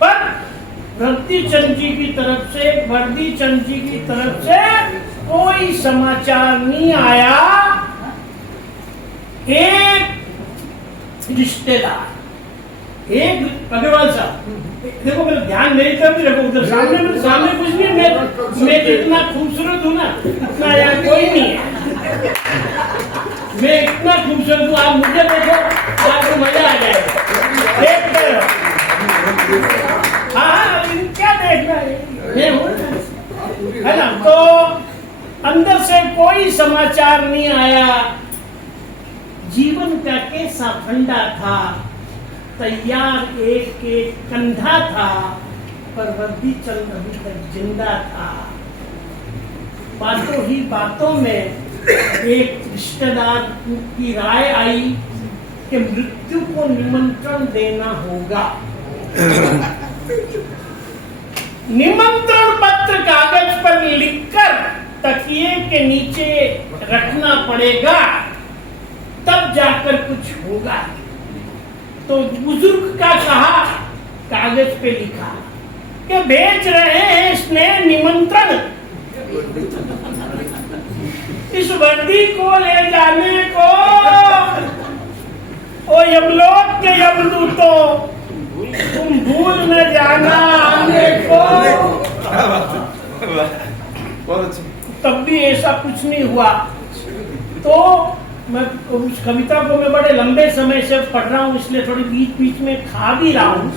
पर वर्दी चंद जी की तरफ से, वर्दी चंद जी की तरफ से कोई समाचार नहीं आया। एक रिश्तेदार, एक अग्रवाल साहब, देखो मेरा ध्यान मेरी तरफ रखो, उधर सामने, मेरे सामने कुछ नहीं, मैं इतना खूबसूरत हूँ ना, इतना यार कोई नहीं है। मैं इतना खूबसूरत हूँ, आप मुझे देखो, आपको मजा आ जाएगा। देखते रहो। हाँ, क्या देखना है, मैं हूँ है ना। तो अंदर से कोई समाचार नहीं आया। जीवन का कैसा फंडा था, तैयार एक एक कंधा था, पर वर्दी चंद अभी तक जिंदा था। बातों ही बातों में एक रिश्तेदार की राय आई कि मृत्यु को निमंत्रण देना होगा। निमंत्रण पत्र कागज पर लिखकर तकिए के नीचे रखना पड़ेगा, तब जाकर कुछ होगा। तो बुजुर्ग का कहा, कागज पे लिखा कि भेज रहे हैं स्नेह निमंत्रण, इस वर्दी को ले जाने को। ओ यमलोक के यमदूतों, तुम भूल न जाना आने को। तब भी ऐसा कुछ नहीं हुआ। तो मैं उस कविता को मैं बड़े लंबे समय से पढ़ रहा हूँ, इसलिए थोड़ी बीच बीच में खा भी रहा हूँ।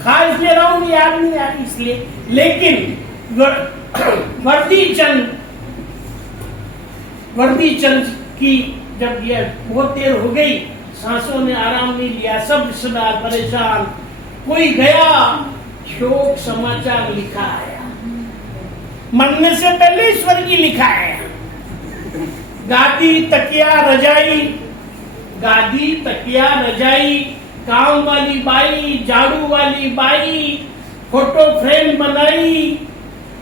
खा इसलिए रहा हूँ, याद नहीं आ रही इसलिए। लेकिन वर्दी चंद की जब ये बहुत देर हो गई, सांसों ने आराम नहीं लिया, सब रिश्तेदार परेशान, कोई गया, शोक समाचार लिखा आया, मरने से पहले ईश्वर की लिखा आया। गादी तकिया रजाई, काम वाली बाई, झाड़ू वाली बाई, फोटो फ्रेम बनाई,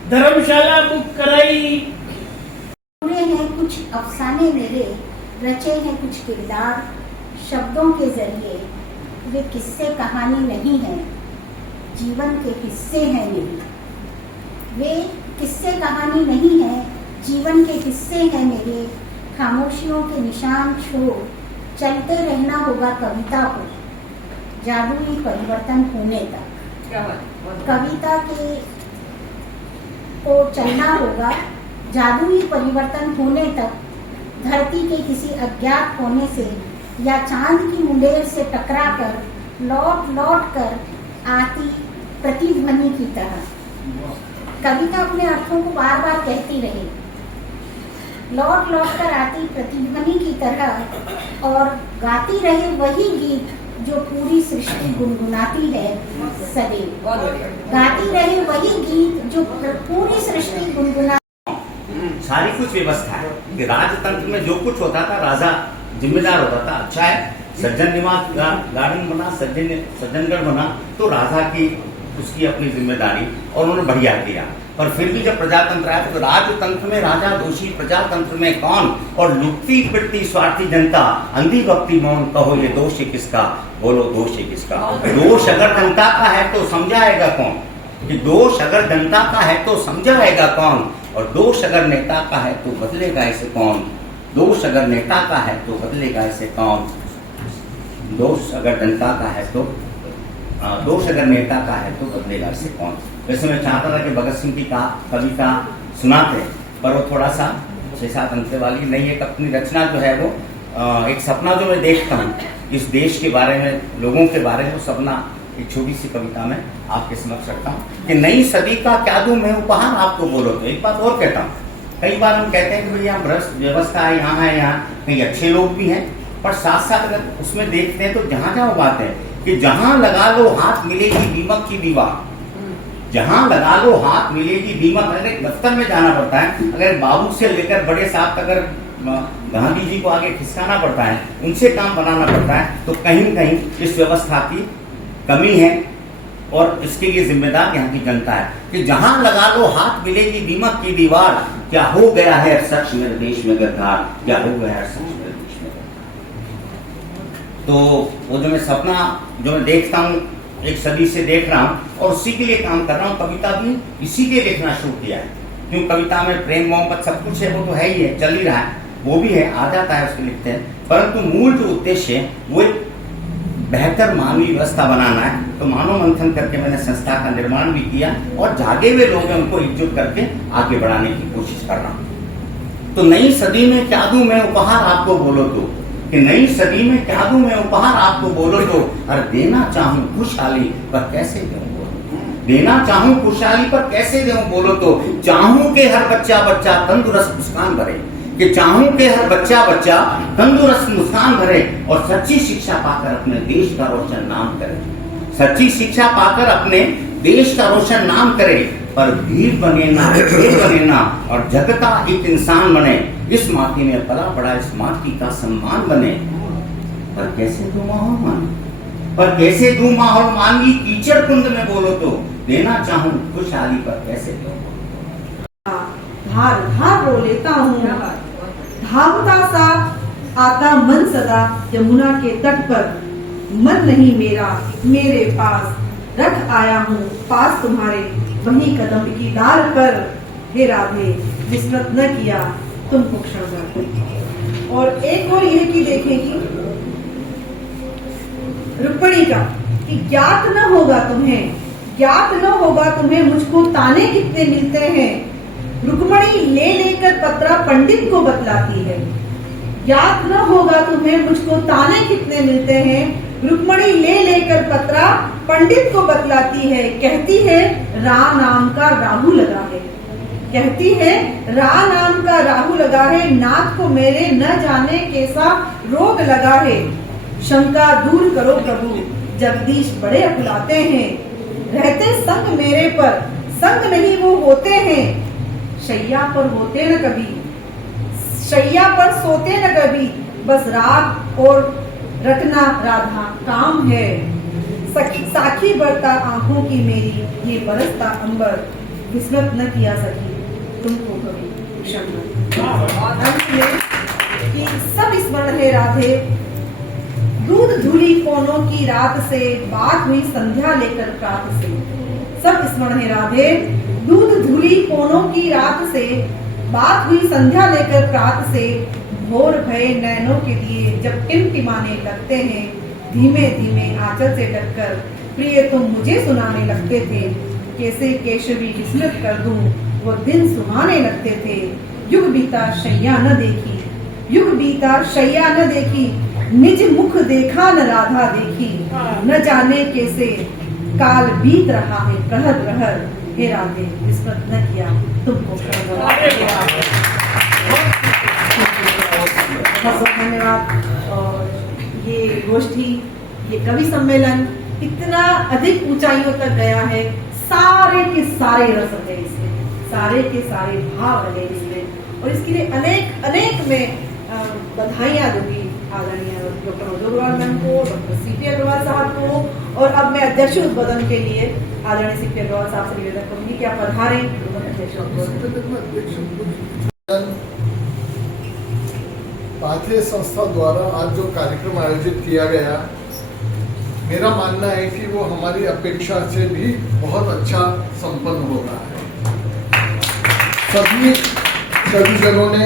धर्मशाला बुक कराई। पूरे हैं कुछ अफसाने मेरे, रचे हैं कुछ किरदार, शब्दों के जरिए वे किस्से कहानी नहीं है, जीवन के हिस्से हैं मेरे। वे किस्से कहानी नहीं है, जीवन के हिस्से हैं मेरे। खामोशियों के निशान छोड़ चलते रहना होगा कविता को, जादुई परिवर्तन होने तक। कविता के को चलना होगा जादुई परिवर्तन होने तक, धरती के किसी अज्ञात कोने से या चांद की मुंडेर से टकराकर लौट लौट कर आती प्रतिध्वनि की तरह। कविता अपने अर्थों को बार बार कहती रहे, लौट लौट कर आती प्रतिध्वनि की तरह, और गाती रहे वही गीत जो पूरी सृष्टि गुनगुनाती है सदैव। गाती रहे वही गीत जो पूरी सृष्टि गुनगुनाती है। सारी कुछ व्यवस्था है कि राजतंत्र में जो कुछ होता था राजा जिम्मेदार होता था। अच्छा है, सज्जन निवास गार्डन बना, सज्जनगढ़ बना, तो राजा की उसकी अपनी जिम्मेदारी और उन्होंने बढ़िया किया। पर फिर भी जब प्रजातंत्र आया तो राजतंत्र में राजा दोषी, प्रजातंत्र में कौन, और लुटती पिटती स्वार्थी जनता, अंधी भक्ति मौन, कहो ये दोष है किसका, बोलो दोष है किसका। दोष अगर जनता का है तो समझाएगा कौन, कि दोष अगर जनता का है तो समझाएगा कौन, और दोष अगर नेता का है तो बदलेगा इसे कौन। दोष अगर नेता का है तो बदलेगा इसे कौन। दोष अगर जनता का है तो दोष अगर नेता का है तो बदलेगा इसे कौन। वैसे मैं चाहता था कि भगत सिंह की कविता सुनाते, पर वो थोड़ा सा 6-7 अंक वाली नहीं। एक अपनी रचना जो है वो एक सपना जो मैं देखता हूँ इस देश के बारे में, लोगों के बारे में, वो सपना एक छोटी सी कविता में आपके समक्ष रखता हूँ कि नई सदी का क्या दूं मैं उपहार आपको, बोलो तो। एक बात और कहता हूँ, कई बार हम कहते हैं कि भाई यहाँ भ्रष्ट व्यवस्था है, यहाँ है, यहाँ कहीं अच्छे लोग भी हैं, पर साथ साथ अगर उसमें देखते हैं तो जहाँ जहाँ बात है कि जहाँ लगा लो हाथ मिलेगी दीमक की दीवार, जहाँ लगा लो हाथ मिलेगी दीमक। अगर दफ्तर में जाना पड़ता है, अगर बाबू से लेकर बड़े साहब तक अगर गांधी जी को आगे खिसकाना पड़ता है, उनसे काम बनाना पड़ता है, तो कहीं न कहीं इस व्यवस्था की कमी है और इसके लिए जिम्मेदार यहाँ की जनता है कि जहां लगा लो हाथ मिलेगी दीमक की दीवार। क्या हो गया है सच मेरे देश में गद्दार, क्या हो गया है सच मेरे देश में गद्दार। तो वो जो मैं सपना जो मैं देखता हूँ, एक सदी से देख रहा हूँ और उसी के लिए काम कर रहा हूँ। कविता भी इसी के लिखना शुरू किया है, क्यों कविता में प्रेम मोहब्बत सब कुछ है, वो तो है ही है, चल ही रहा है, वो भी है, आ जाता है उसके लिखते हैं। परंतु मूल जो उद्देश्य है वो एक बेहतर मानवीय व्यवस्था बनाना है। तो मानव मंथन करके मैंने संस्था का निर्माण भी किया और जागे हुए लोग हैं उनको एकजुट करके आगे बढ़ाने की कोशिश कर रहा हूँ। तो नई सदी में क्या दूं मैं उपहार आपको, बोलो तो, कि नई सदी में क्या दूं मैं उपहार आपको, बोलो तो। और देना चाहूं खुशहाली पर कैसे दूं, देना चाहूं खुशहाली पर कैसे दूं, बोलो तो। चाहूं कि हर बच्चा बच्चा तंदुरुस्त मुस्कान भरे, कि चाहूं कि हर बच्चा बच्चा तंदुरुस्त मुस्कान भरे और सच्ची शिक्षा पाकर अपने देश का रोशन नाम करे, सच्ची शिक्षा पाकर अपने देश का रोशन नाम करे। पर भीड़ बने ना, ढेर बने ना और जगता एक इंसान बने, इस माटी में पला पड़ा इस माटी का सम्मान बने। पर कैसे दूं माहौल मान, पर कैसे दूं माहौल मानवी कीचड़ कुंड में, बोलो तो। देना चाहूं खुशहाली पर कैसे दूं, धार धार रो लेता हूँ, धावता सा आता मन सदा यमुना के तट पर। मन नहीं मेरा मेरे पास, रख आया हूँ पास तुम्हारे वही कदम की डाल पर। हे राधे विस्मृत न किया तुमको क्षण भर। और एक और यह की देखेगी रुक्मिणी का कि ज्ञात न होगा तुम्हें, ज्ञात न होगा तुम्हें मुझको ताने कितने मिलते हैं। रुक्मिणी ले लेकर पत्रा पंडित को बतलाती है, याद न होगा तुम्हें मुझको ताने कितने मिलते हैं। रुक्मणी ले लेकर पत्रा पंडित को बतलाती है, कहती है रा नाम का राहु लगा है। कहती है रा नाम का राहु लगा है, नाथ को मेरे न जाने कैसा रोग लगा है। शंका दूर करो प्रभु, जगदीश बड़े अकुलाते हैं। रहते संग मेरे पर, संग नहीं वो होते हैं। शैया पर होते न कभी, शैया पर सोते न कभी, बस रात और रटना राधा काम है। साखी बरता आंखों की मेरी, ये बरसता अंबर, विस्मृत न किया सकी तुमको कभी क्षण। कि सब स्मरण है राधे, दूध धुली कोनों की रात से, बात हुई संध्या लेकर प्रात से। सब स्मरण है राधे, दूध धुली कोनों की रात से, बात हुई संध्या लेकर प्रात से। भोर भय नैनों के लिए जब टिमटिमाने लगते हैं, धीमे धीमे आंचल से ढककर प्रिय तुम मुझे सुनाने लगते थे। कैसे केशवी विस्मृत कर दूं, वो दिन सुहाने लगते थे। युग बीता शैया न देखी, युग बीता शैया न देखी, निज मुख देखा न राधा देखी। न जाने कैसे काल बीत रहा है प्रहर प्रहर, हे राधे विस्मृत न किया तुमको। बहुत धन्यवाद। और ये गोष्ठी, ये कवि सम्मेलन इतना अधिक ऊंचाइयों तक गया है। सारे के सारे रस है इसमें, सारे के सारे भाव है इसमें, और इसके लिए अनेक अनेक में बधाइयां दूंगी आदरणीय डॉक्टर अग्रवाल मैम को, डॉक्टर सीपी अग्रवाल साहब को। और अब मैं अध्यक्ष उद्बोधन के लिए आदरणीय सीपी अग्रवाल साहब से निवेदन करूंगी कि आप पधारें। पाथे संस्था द्वारा आज जो कार्यक्रम आयोजित किया गया, मेरा मानना है कि वो हमारी अपेक्षा से भी बहुत अच्छा संपन्न हो रहा है। सभी जनों ने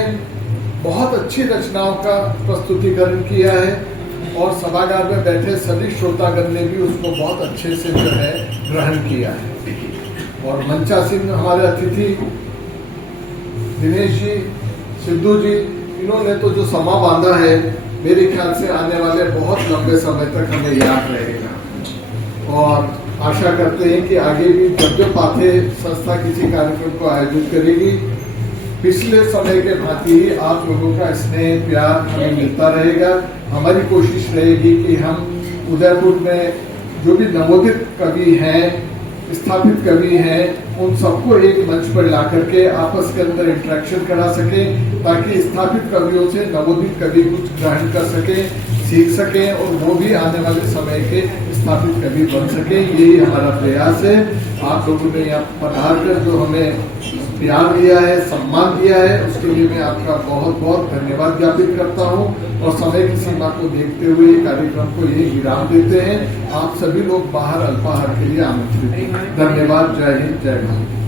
बहुत अच्छी रचनाओं का प्रस्तुतिकरण किया है, और सभागार में बैठे सभी श्रोतागण ने भी उसको बहुत अच्छे से जो है ग्रहण किया है। और मंचासीन हमारे अतिथि दिनेश जी, सिद्धू जी, इन्होंने तो जो समा बांधा है, मेरे ख्याल से आने वाले बहुत लंबे समय तक हमें याद रहेगा। और आशा करते हैं कि आगे भी जब पाथे संस्था किसी कार्यक्रम को आयोजित करेगी, पिछले समय के भांति ही आप लोगों का स्नेह प्यार हमें मिलता रहेगा। हमारी कोशिश रहेगी कि हम उदयपुर में जो भी नवोदित कवि हैं, स्थापित कवि हैं, उन सबको एक मंच पर ला करके आपस के अंदर इंटरेक्शन करा सके, ताकि स्थापित कवियों से नवोदित कवि कुछ ग्रहण कर सके, सीख सके, और वो भी आने वाले समय के स्थापित कवि बन सके। यही हमारा प्रयास है। आप लोगों ने यहाँ पधार कर जो हमें प्यार दिया है, सम्मान दिया है, उसके लिए मैं आपका बहुत बहुत धन्यवाद ज्ञापित करता हूँ। और समय की सीमा को देखते हुए कार्यक्रम को यही विराम देते हैं। आप सभी लोग बाहर अल्पाहार के लिए आमंत्रित हैं। धन्यवाद। जय हिंद, जय भारत।